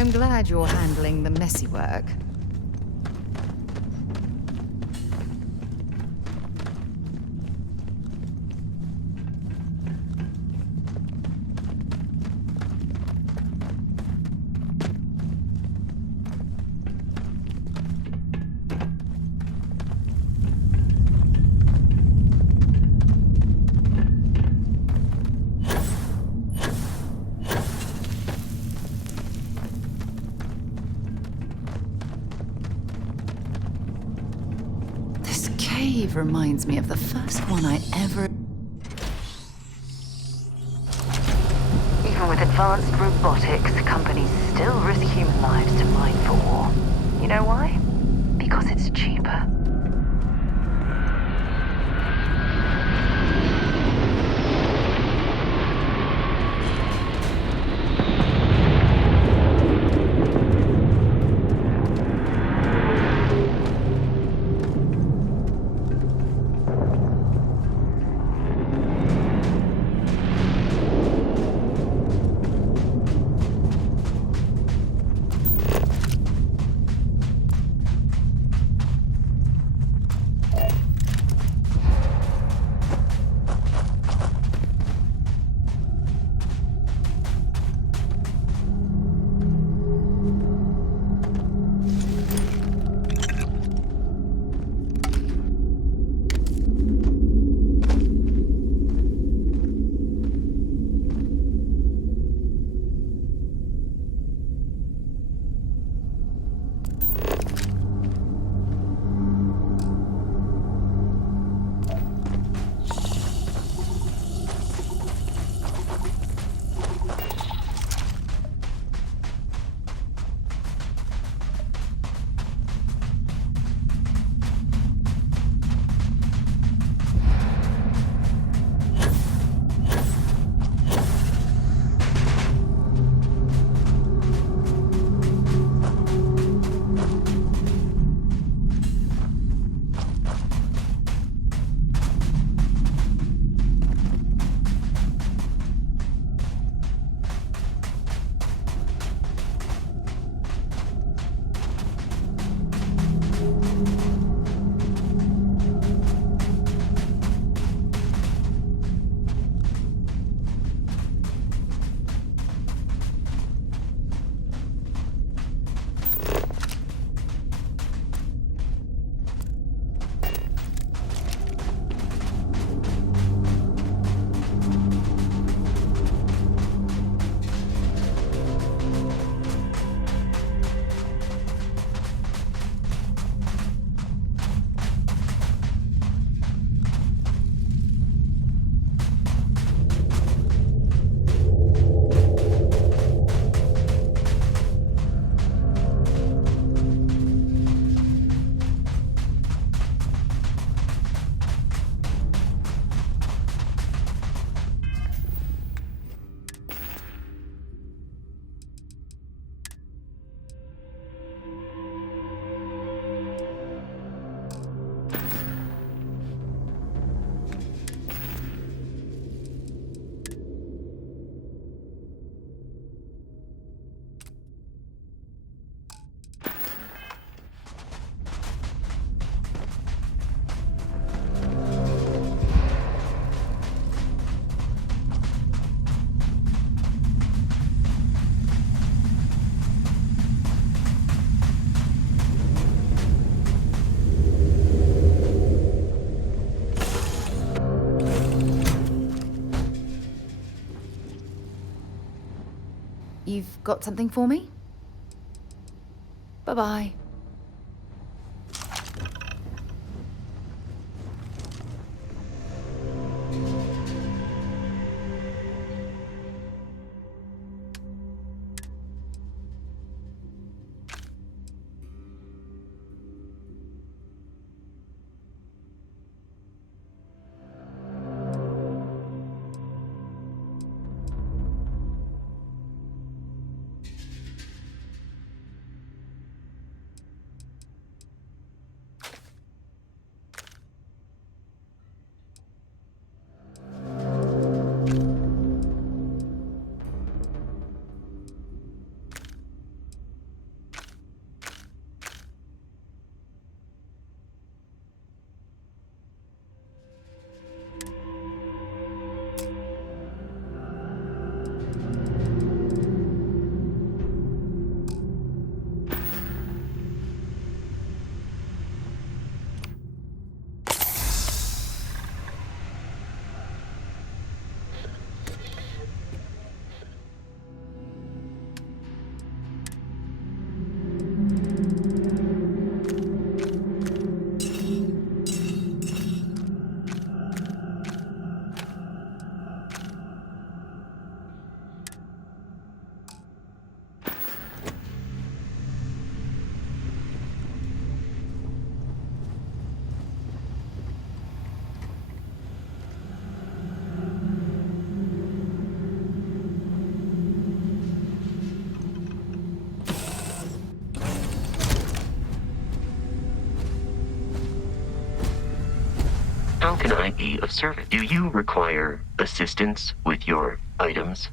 I'm glad you're handling the messy work. Cave reminds me of the first one I ever... Even with advanced robotics, companies still risk human lives to mine for war. You know why? Because it's cheaper. You've got something for me? Bye-bye. can I be of service? Do you require assistance with your items?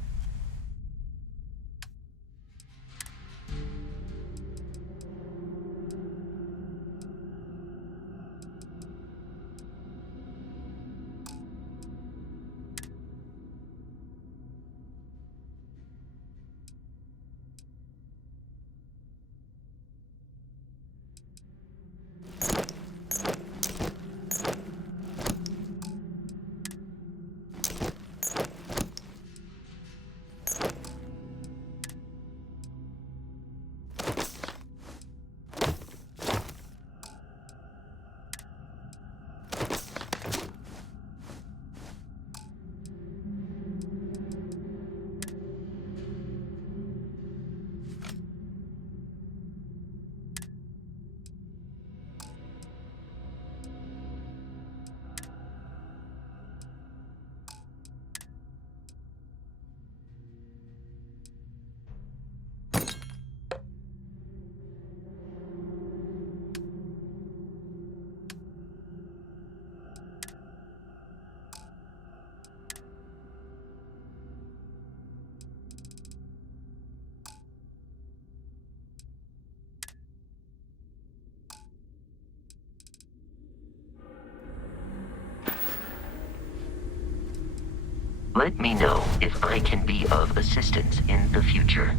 Let me know if I can be of assistance in the future.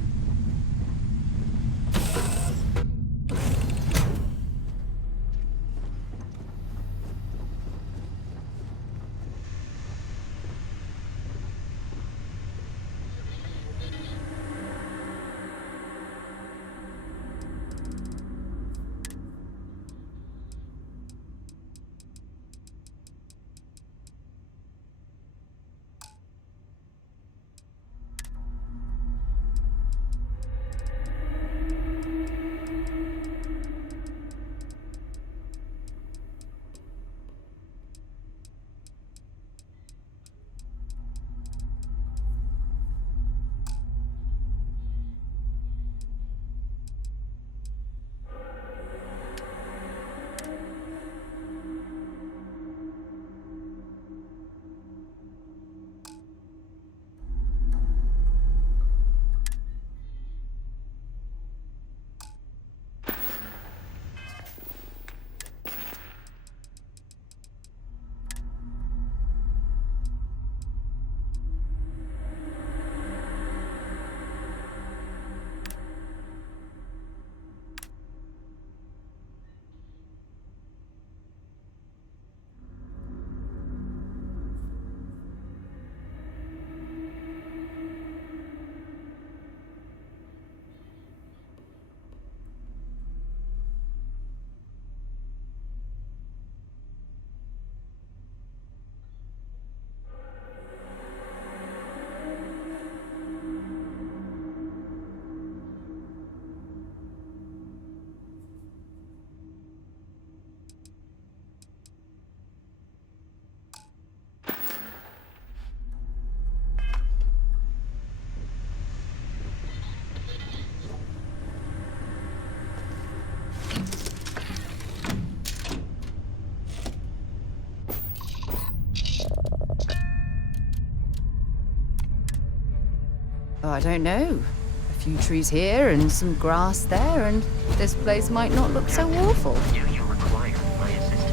Oh, I don't know. A few trees here and some grass there, and this place might not look so awful. Do you require my assistance?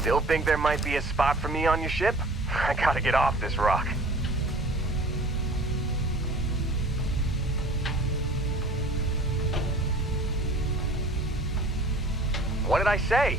Still think there might be a spot for me on your ship? I gotta get off this rock. What did I say?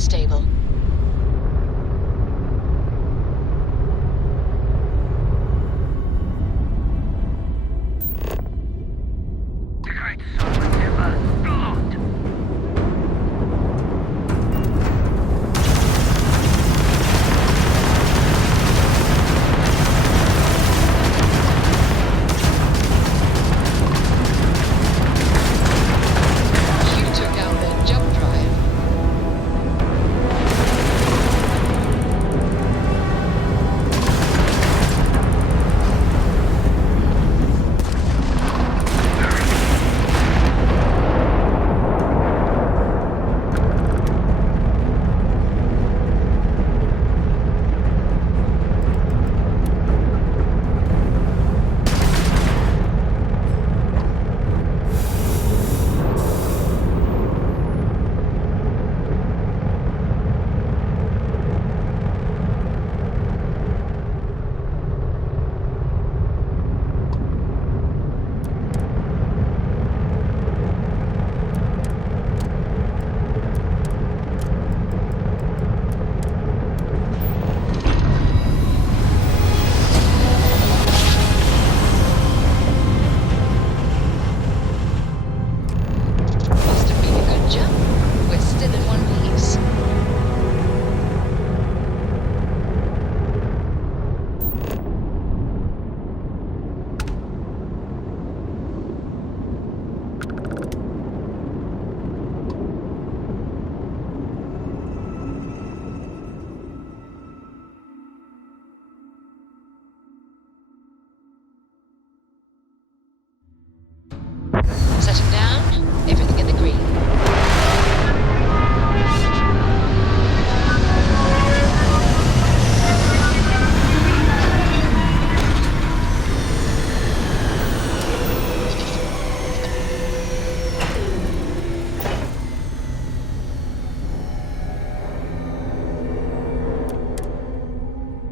stable. Setting down, everything in the green.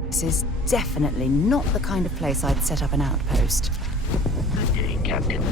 This is definitely not the kind of place I'd set up an outpost. Good day, Captain.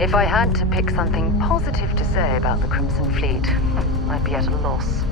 If I had to pick something positive to say about the Crimson Fleet, I'd be at a loss.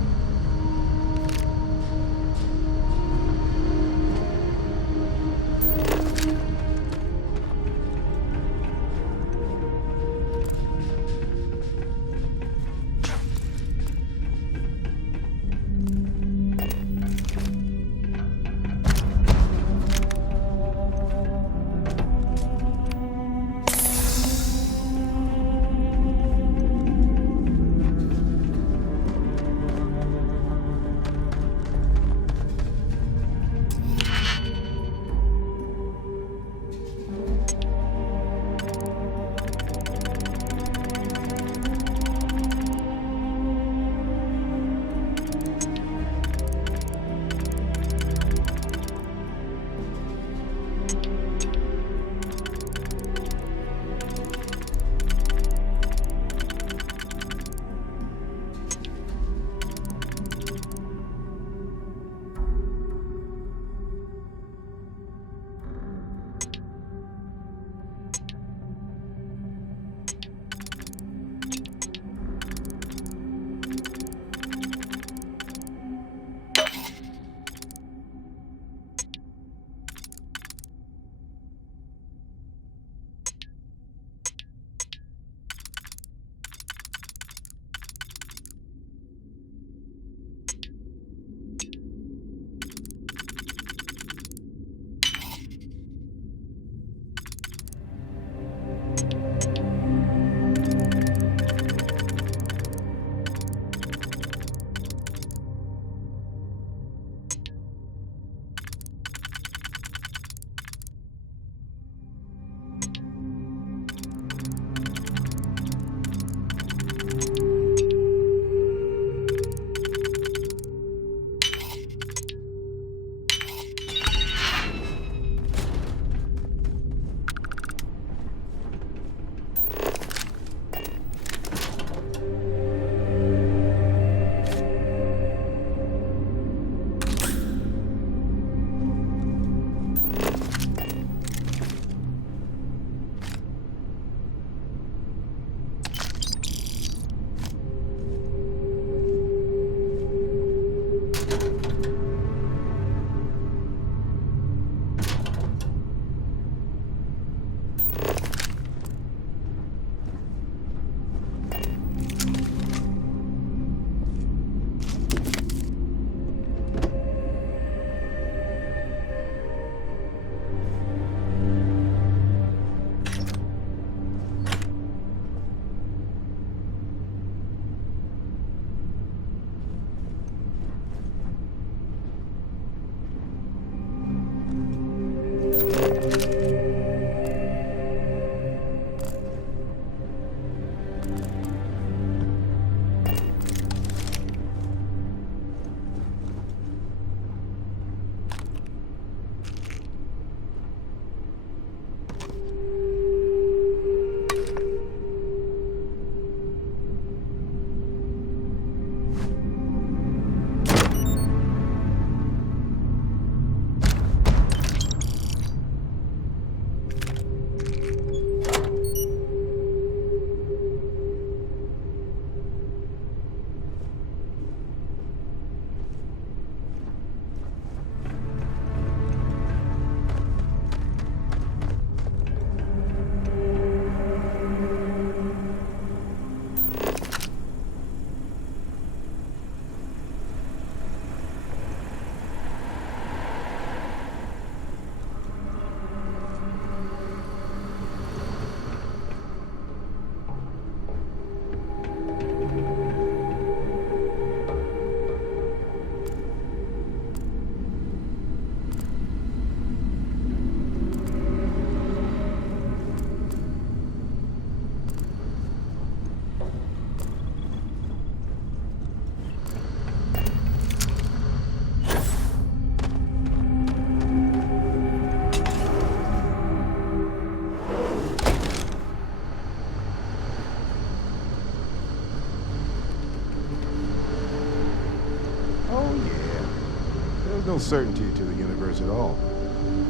no certainty to the universe at all.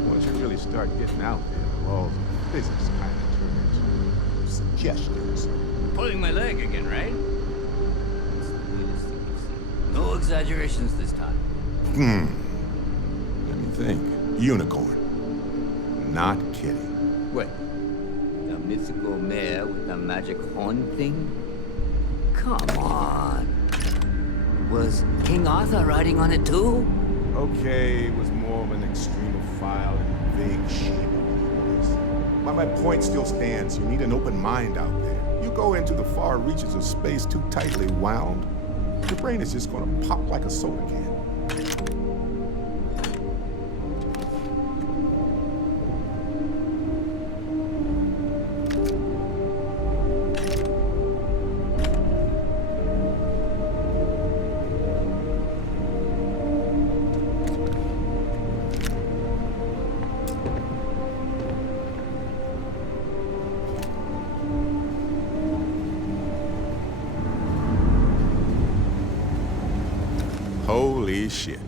Once you really start getting out there, the laws of physics kind of turn into some gestures. Pulling my leg again, right? That's the weirdest thing you've seen. No exaggerations this time. Let me think. Unicorn. Not kidding. What? The mythical mare with the magic horn thing? Come on. Was King Arthur riding on it too? Okay, it was more of an extremophile and vague shape of voice. But my point still stands. You need an open mind out there. You go into the far reaches of space too tightly wound, your brain is just gonna pop like a soda can. Holy shit.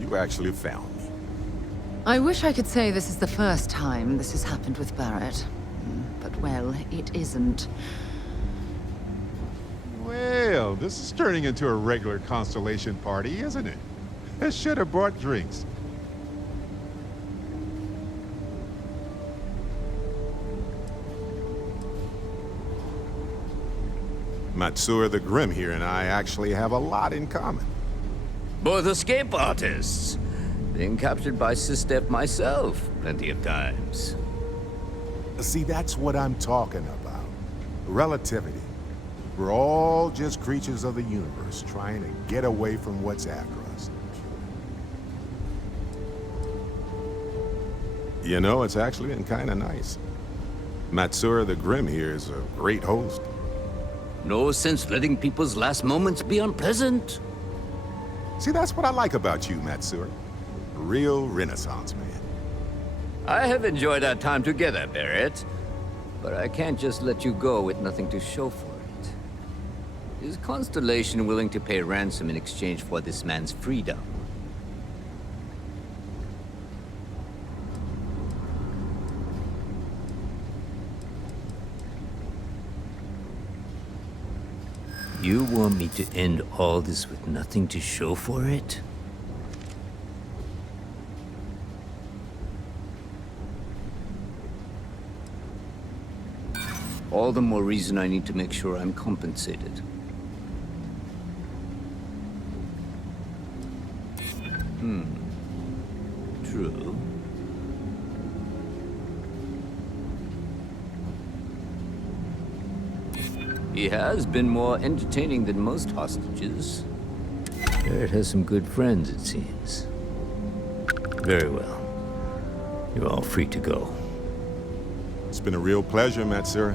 You actually found me. I wish I could say this is the first time this has happened with Barrett. But, well, it isn't. Well, this is turning into a regular Constellation party, isn't it? I should have brought drinks. Matsura the Grim here and I actually have a lot in common. Both escape artists. Being captured by Sistef myself plenty of times. See, that's what I'm talking about. Relativity. We're all just creatures of the universe trying to get away from what's after us. You know, it's actually been kind of nice. Matsura the Grim here is a great host. No sense letting people's last moments be unpleasant. See, that's what I like about you, Matsura. A real Renaissance man. I have enjoyed our time together, Barrett. But I can't just let you go with nothing to show for it. Is Constellation willing to pay ransom in exchange for this man's freedom? You want me to end all this with nothing to show for it? All the more reason I need to make sure I'm compensated. True. He has been more entertaining than most hostages. Barrett has some good friends, it seems. Very well. You're all free to go. It's been a real pleasure, Matsura.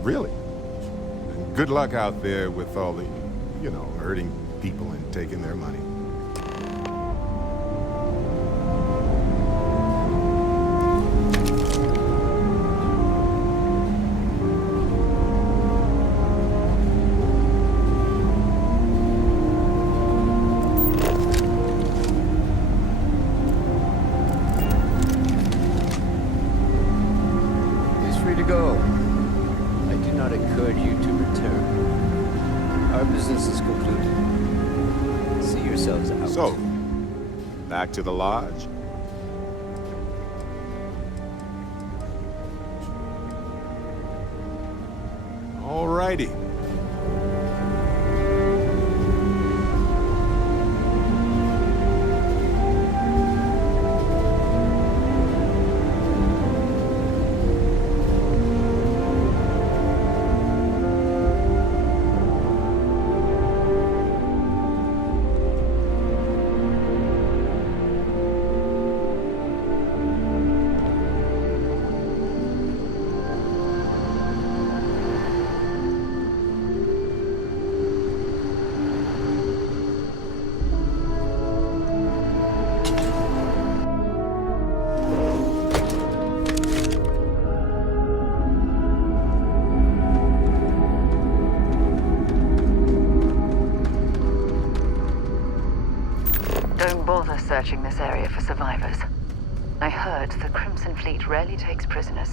Really. And good luck out there with all the, you know, hurting people and taking their money. Back to the lodge. Alrighty. Searching this area for survivors. I heard the Crimson Fleet rarely takes prisoners.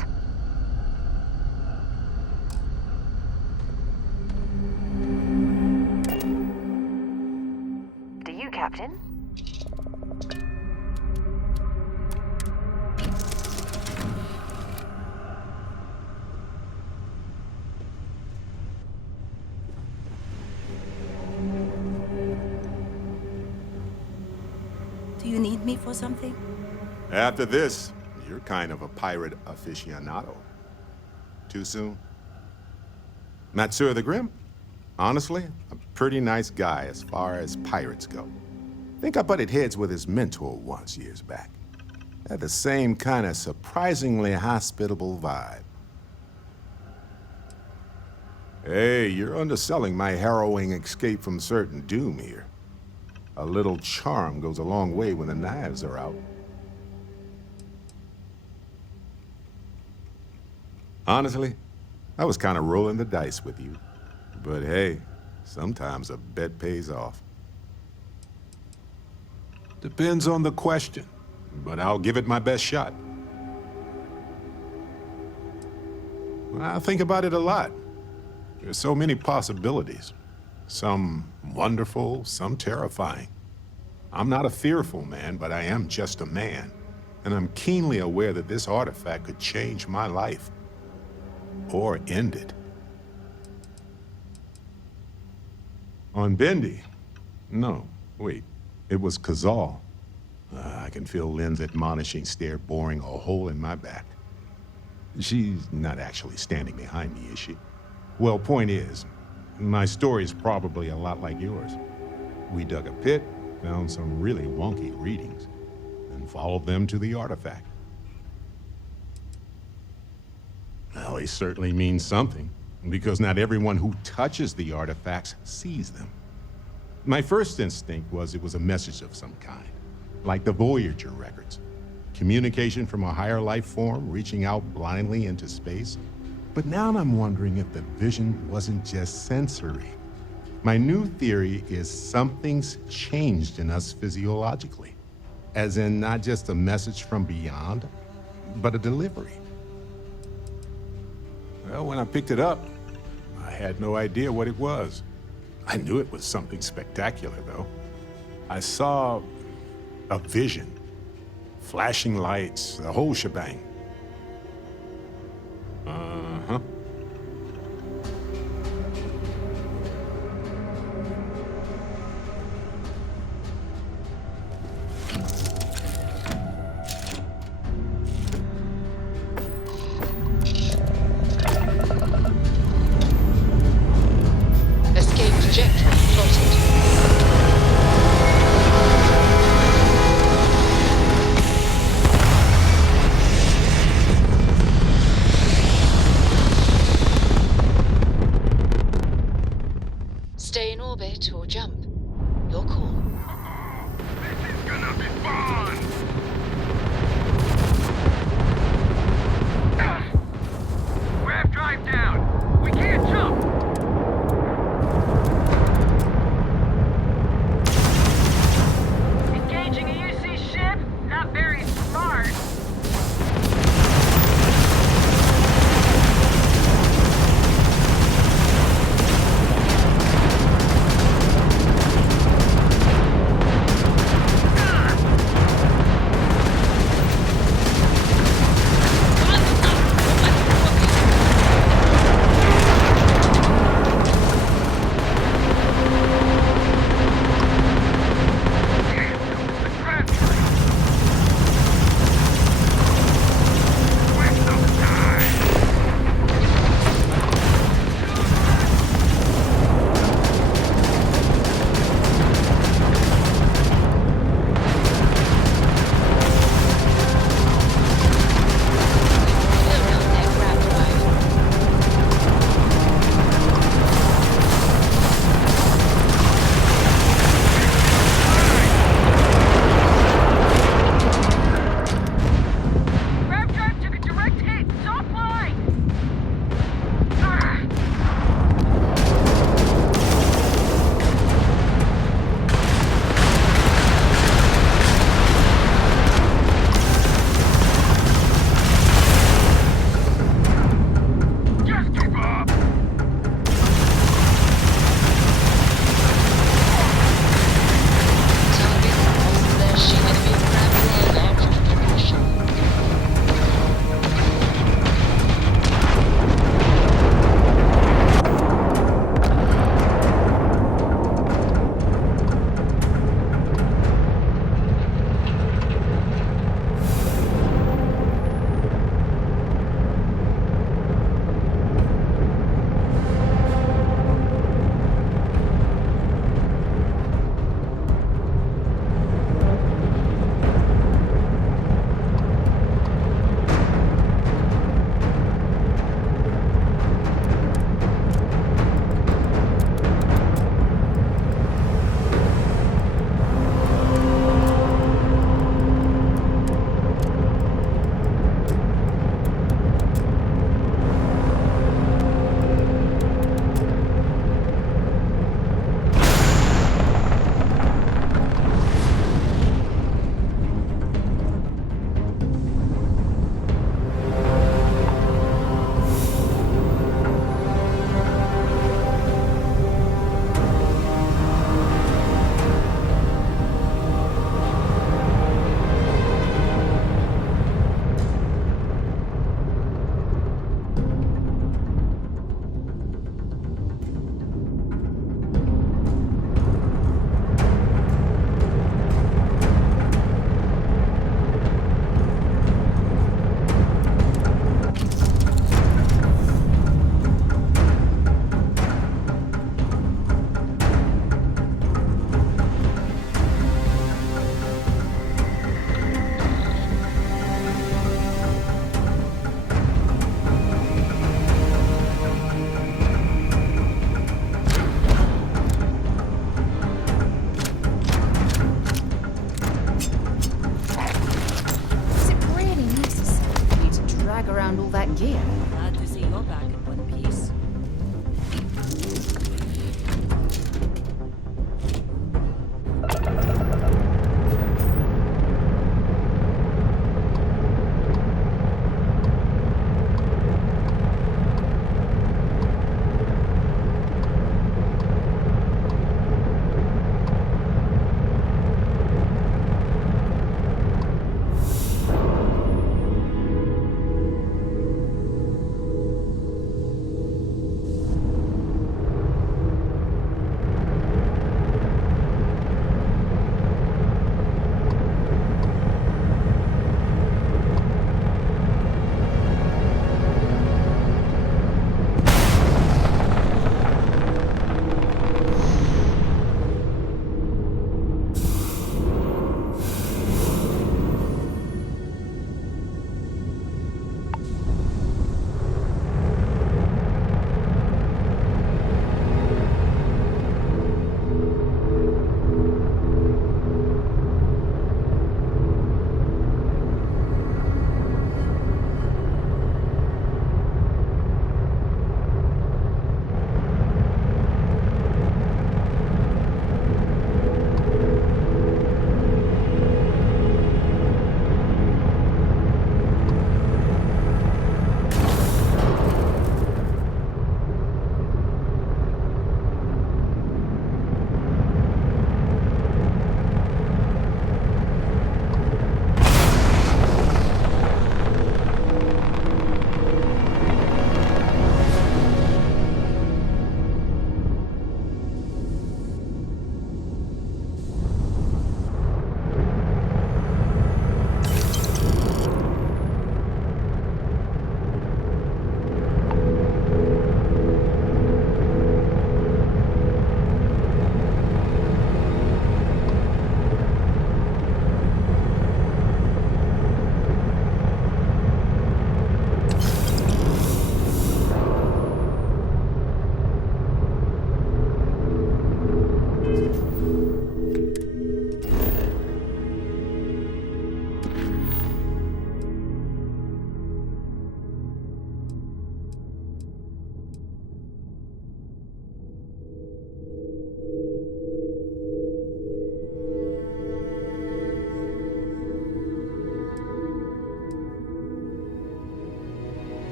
Captain. Do you need me for something? After this, you're kind of a pirate aficionado. Too soon? Matsura the Grim? Honestly, a pretty nice guy as far as pirates go. Think I butted heads with his mentor once years back. Had the same kind of surprisingly hospitable vibe. Hey, you're underselling my harrowing escape from certain doom here. A little charm goes a long way when the knives are out. Honestly, I was kind of rolling the dice with you. But hey, sometimes a bet pays off. Depends on the question, but I'll give it my best shot. I think about it a lot. There's so many possibilities. Some wonderful, some terrifying. I'm not a fearful man, but I am just a man. And I'm keenly aware that this artifact could change my life. Or end it. On Bendy? No, wait. It was Kazal. I can feel Lynn's admonishing stare boring a hole in my back. She's not actually standing behind me, is she? Well, point is, my story's probably a lot like yours. We dug a pit, found some really wonky readings, and followed them to the artifact. Well, they certainly mean something, because not everyone who touches the artifacts sees them. My first instinct was it was a message of some kind, like the Voyager records. Communication from a higher life form reaching out blindly into space. But now I'm wondering if the vision wasn't just sensory. My new theory is something's changed in us physiologically. As in not just a message from beyond, but a delivery. Well, when I picked it up, I had no idea what it was. I knew it was something spectacular, though. I saw a vision. Flashing lights, the whole shebang. Uh-huh. Escape trajectory plotted. Stay in orbit or jump. Your call. This is gonna be fun! Grab drive down! We can't jump! Engaging a UC ship? Not very smart.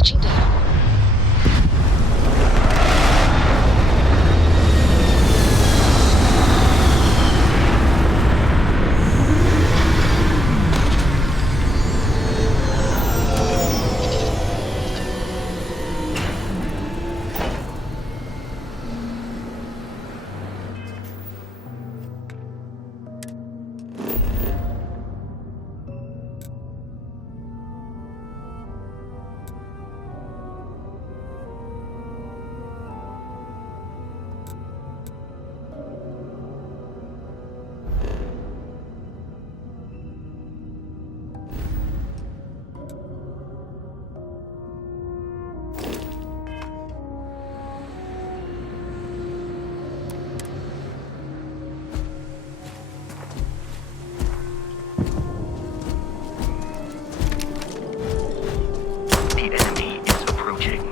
Touching down. The enemy is approaching.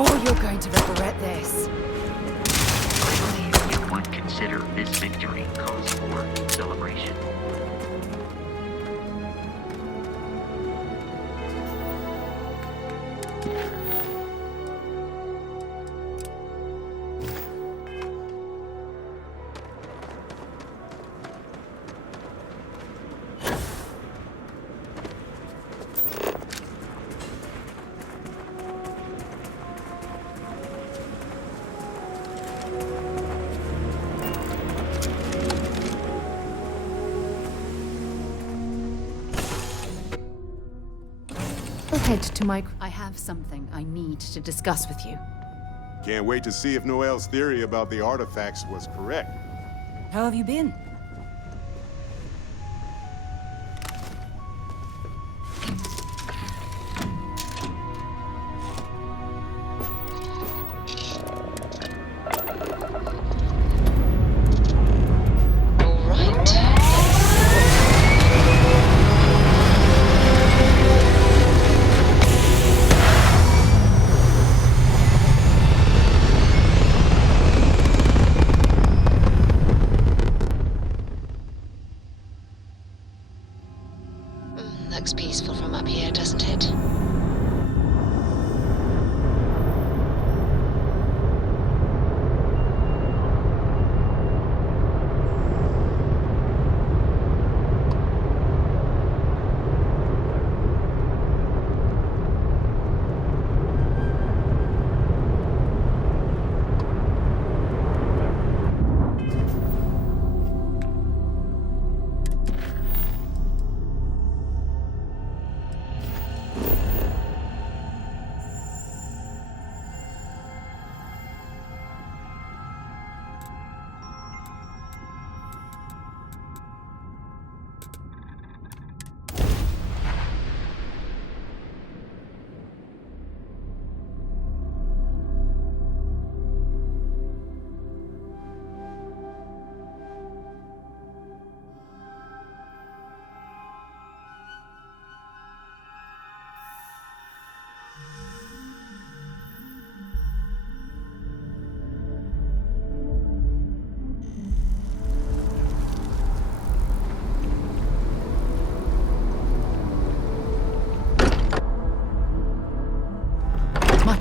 Oh, you're going to regret this. I believe you would consider this victory cause for celebration. Head to my... I have something I need to discuss with you. Can't wait to see if Noel's theory about the artifacts was correct. How have you been?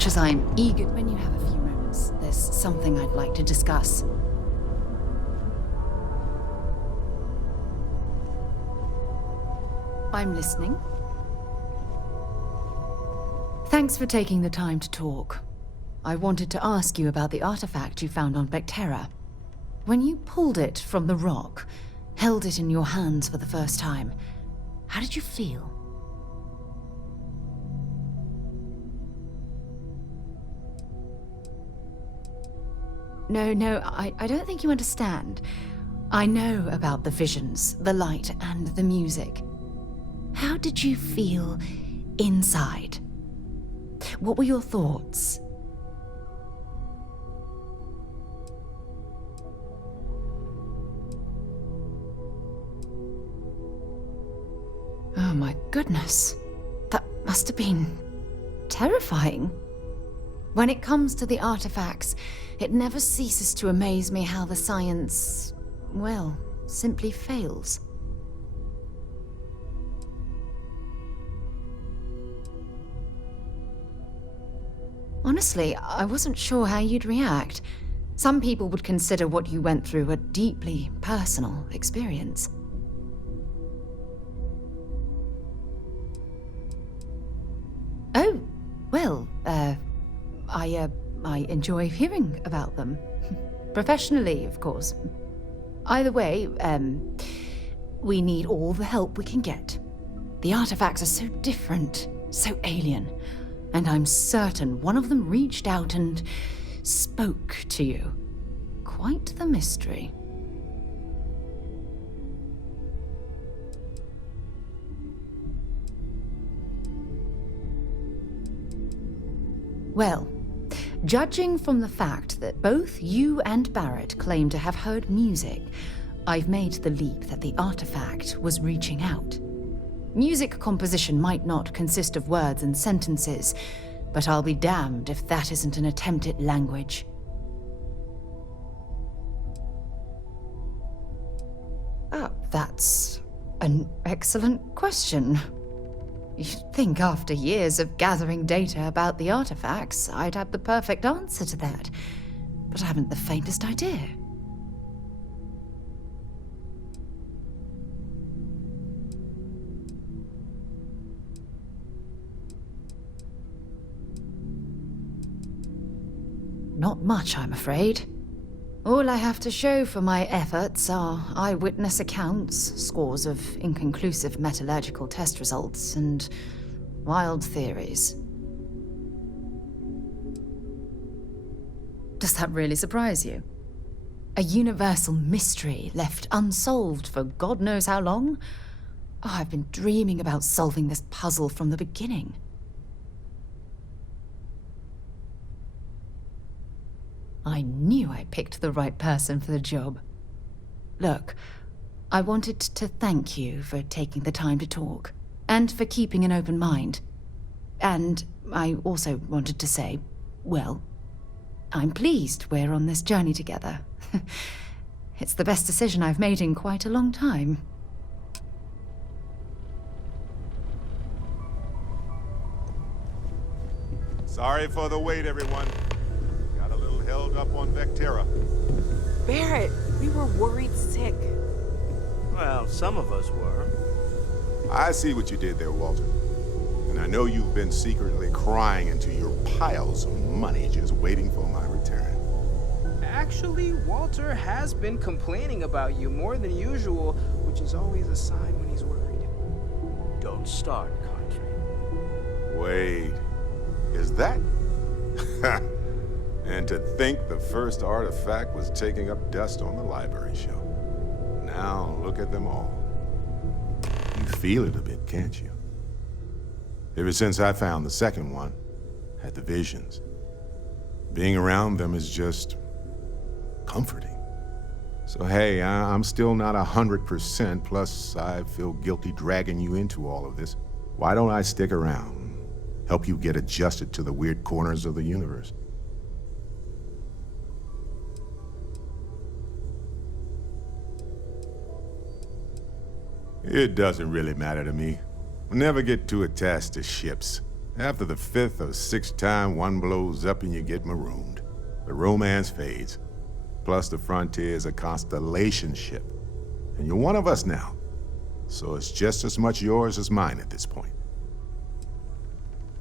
much as I'm eager... When you have a few moments, there's something I'd like to discuss. I'm listening. Thanks for taking the time to talk. I wanted to ask you about the artifact you found on Vectera. When you pulled it from the rock, held it in your hands for the first time, how did you feel? No, I don't think you understand. I know about the visions, the light, and the music. How did you feel inside? What were your thoughts? Oh my goodness. That must have been terrifying. When it comes to the artifacts, it never ceases to amaze me how the science, well, simply fails. Honestly, I wasn't sure how you'd react. Some people would consider what you went through a deeply personal experience. Oh, well, I enjoy hearing about them. Professionally, of course. Either way, we need all the help we can get. The artifacts are so different, so alien, and I'm certain one of them reached out and spoke to you. Quite the mystery. Well, judging from the fact that both you and Barrett claim to have heard music, I've made the leap that the artifact was reaching out. Music composition might not consist of words and sentences, but I'll be damned if that isn't an attempt at language. Oh, that's an excellent question. You'd think after years of gathering data about the artifacts, I'd have the perfect answer to that. But I haven't the faintest idea. Not much, I'm afraid. All I have to show for my efforts are eyewitness accounts, scores of inconclusive metallurgical test results, and wild theories. Does that really surprise you? A universal mystery left unsolved for God knows how long? Oh, I've been dreaming about solving this puzzle from the beginning. I knew I picked the right person for the job. Look, I wanted to thank you for taking the time to talk, and for keeping an open mind. And I also wanted to say, well, I'm pleased we're on this journey together. It's the best decision I've made in quite a long time. Sorry for the wait, everyone. Got a little held up on Vectera. Barrett, we were worried sick. Well, some of us were. I see what you did there, Walter. And I know you've been secretly crying into your piles of money just waiting for my return. Actually, Walter has been complaining about you more than usual, which is always a sign when he's worried. Don't start, Country. Wait, is that? And to think the first artifact was taking up dust on the library shelf. Now look at them all. You feel it a bit, can't you? Ever since I found the second one, had the visions. Being around them is just comforting. So hey, I'm still not 100%, plus I feel guilty dragging you into all of this. Why don't I stick around, help you get adjusted to the weird corners of the universe? It doesn't really matter to me. We'll never get too attached to ships. After the 5th or 6th time one blows up and you get marooned, the romance fades. Plus the Frontier is a constellation ship. And you're one of us now. So it's just as much yours as mine at this point.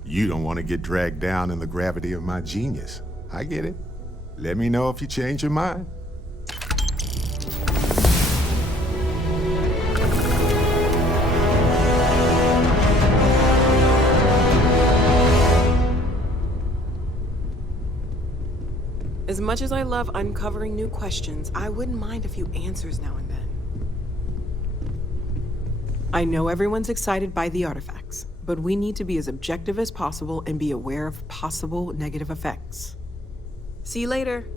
You don't want to get dragged down in the gravity of my genius. I get it. Let me know if you change your mind. As much as I love uncovering new questions, I wouldn't mind a few answers now and then. I know everyone's excited by the artifacts, but we need to be as objective as possible and be aware of possible negative effects. See you later.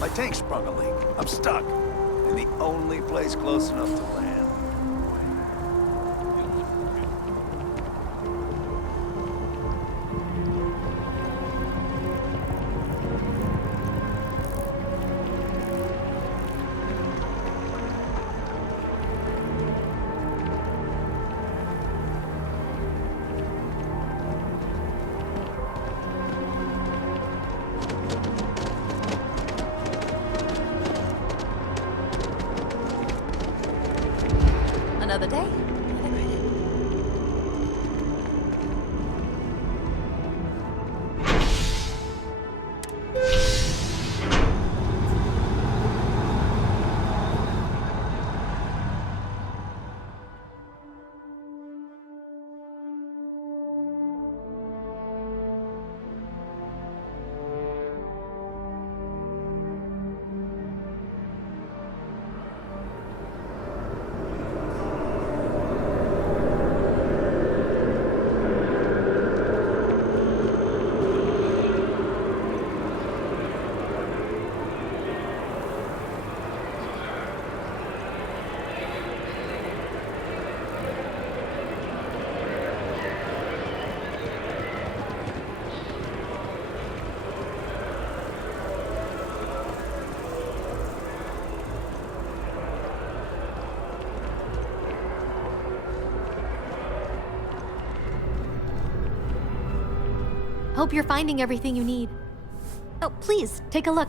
My tank sprung a leak. I'm stuck. In the only place close enough to land. Another day. Hope you're finding everything you need. Oh, please, take a look.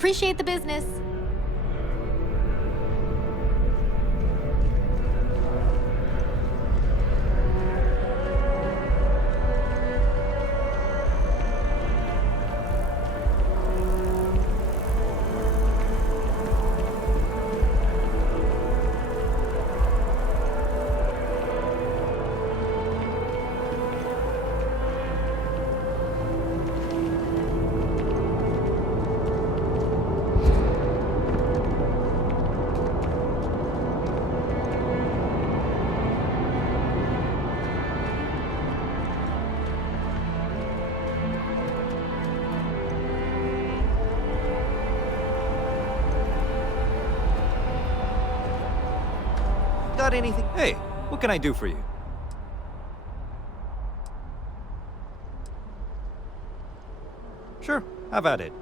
Appreciate the business. Got anything? Hey, what can I do for you? Sure, have at it.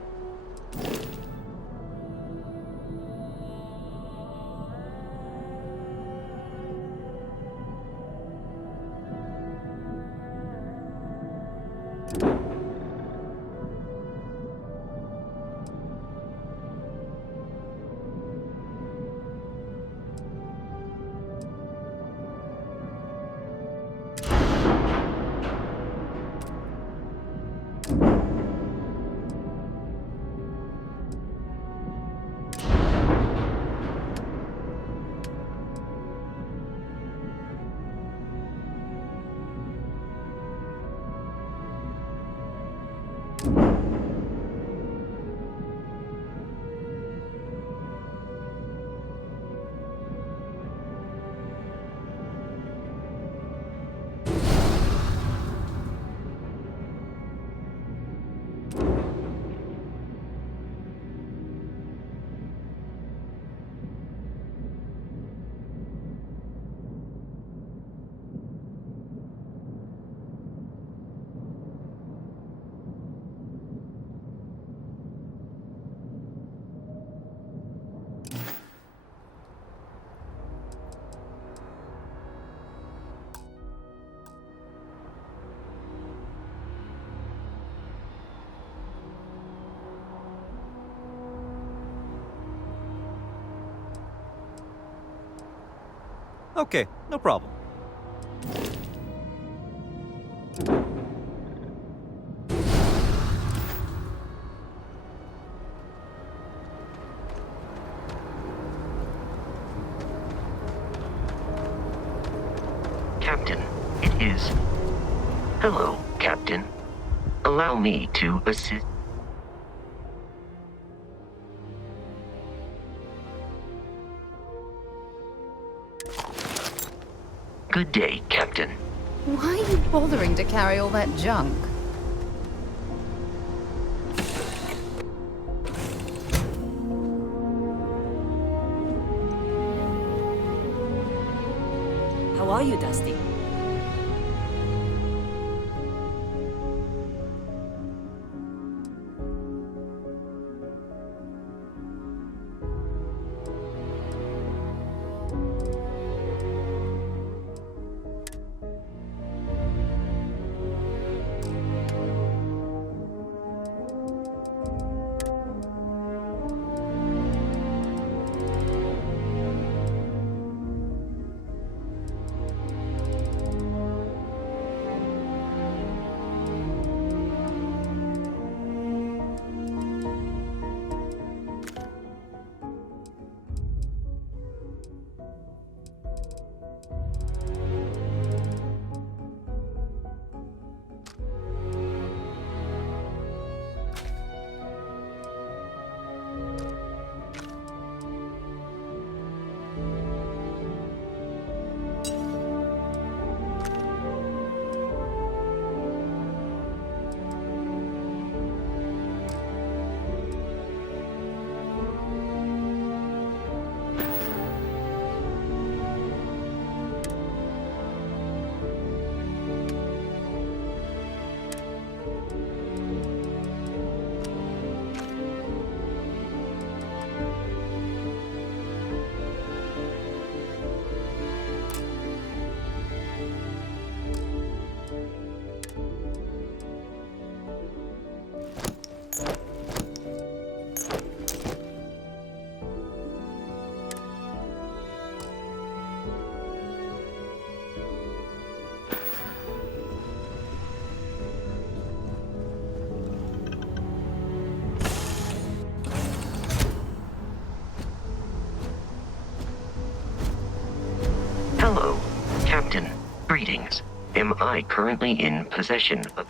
Okay, no problem. Captain, it is. Hello, Captain. Allow me to assist. Good day, Captain. Why are you bothering to carry all that junk? How are you, Dusty? I currently in possession of...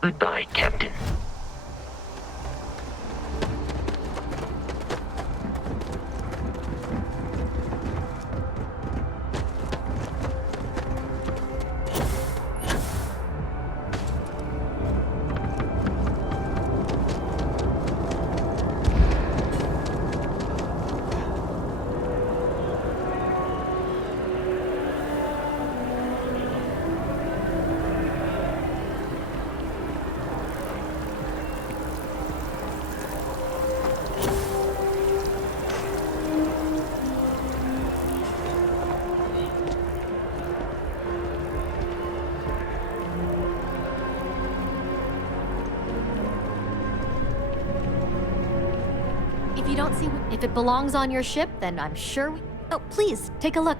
Goodbye, Captain. If you don't see if it belongs on your ship, then I'm sure we... Oh, please, take a look.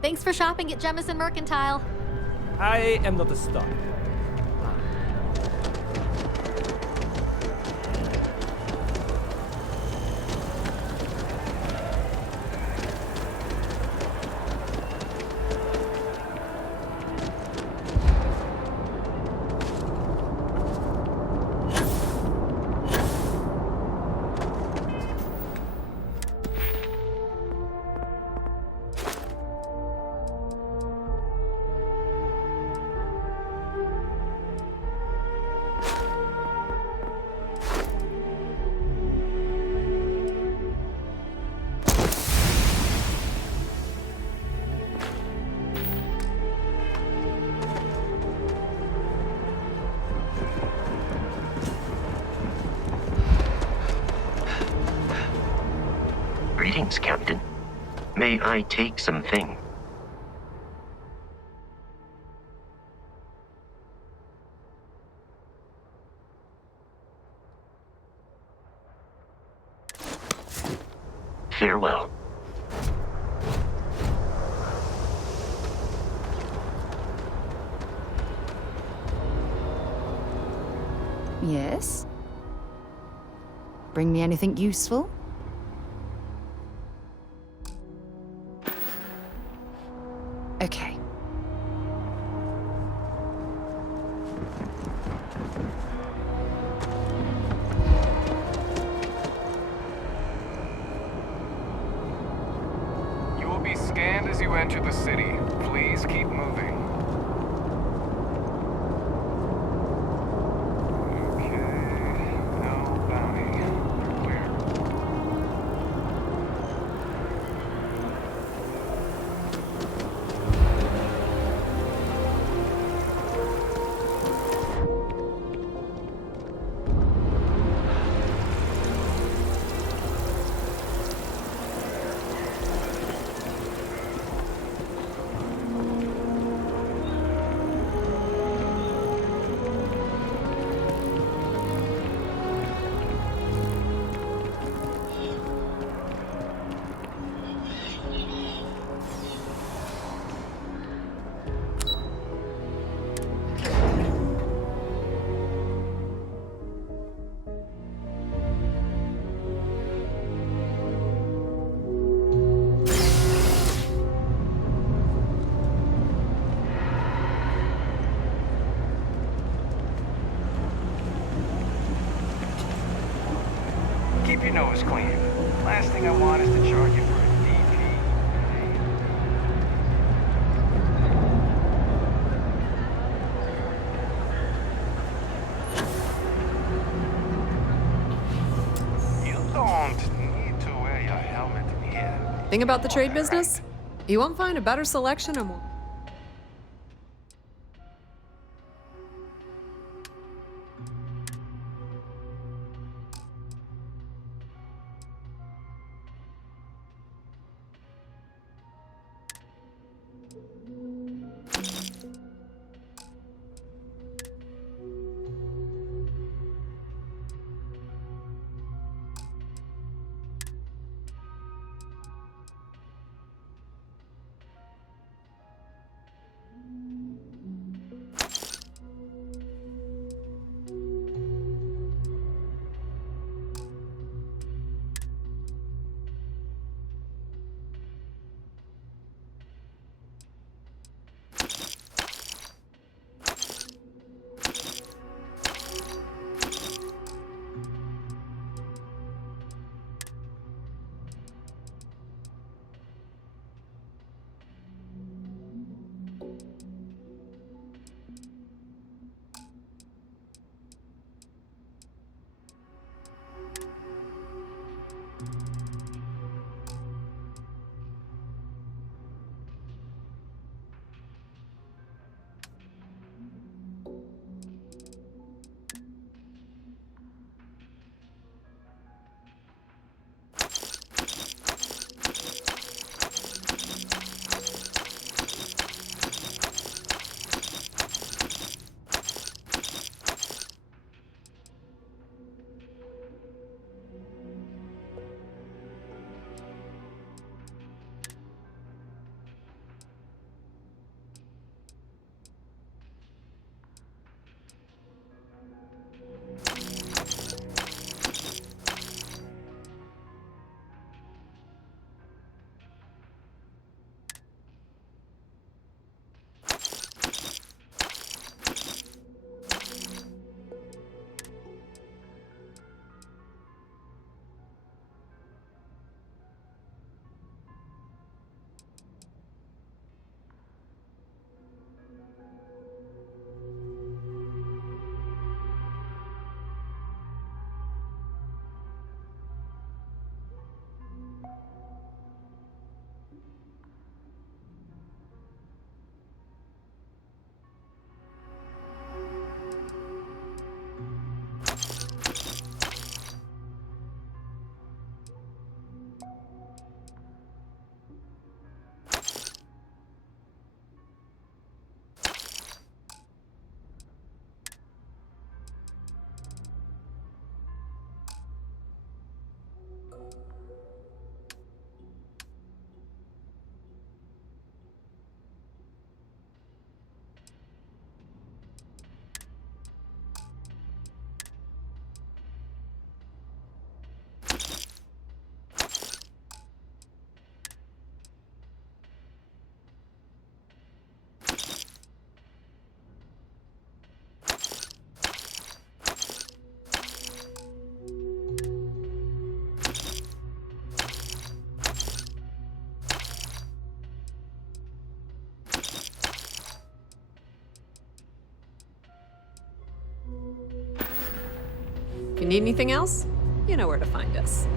Thanks for shopping at Jemison Mercantile. I am not a star. Greetings, Captain. May I take something? Farewell. Yes? Bring me anything useful? Okay. You will be scanned as you enter the city. Please keep moving. Keep your nose clean. Last thing I want is to charge you for a DP. You don't need to wear your helmet here. Thing about the trade business? You won't find a better selection or more. If you need anything else, you know where to find us.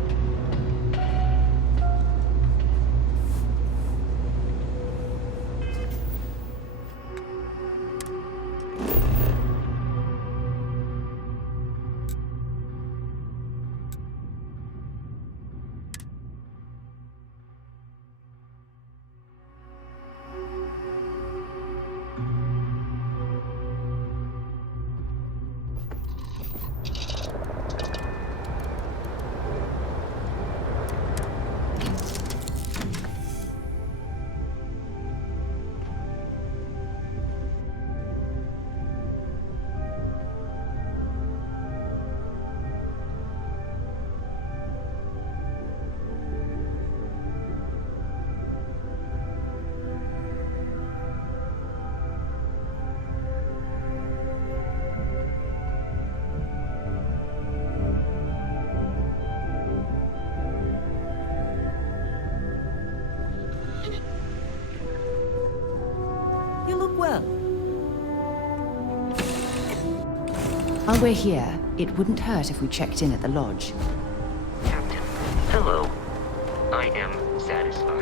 While we're here, it wouldn't hurt if we checked in at the lodge. Captain, hello. I am satisfied.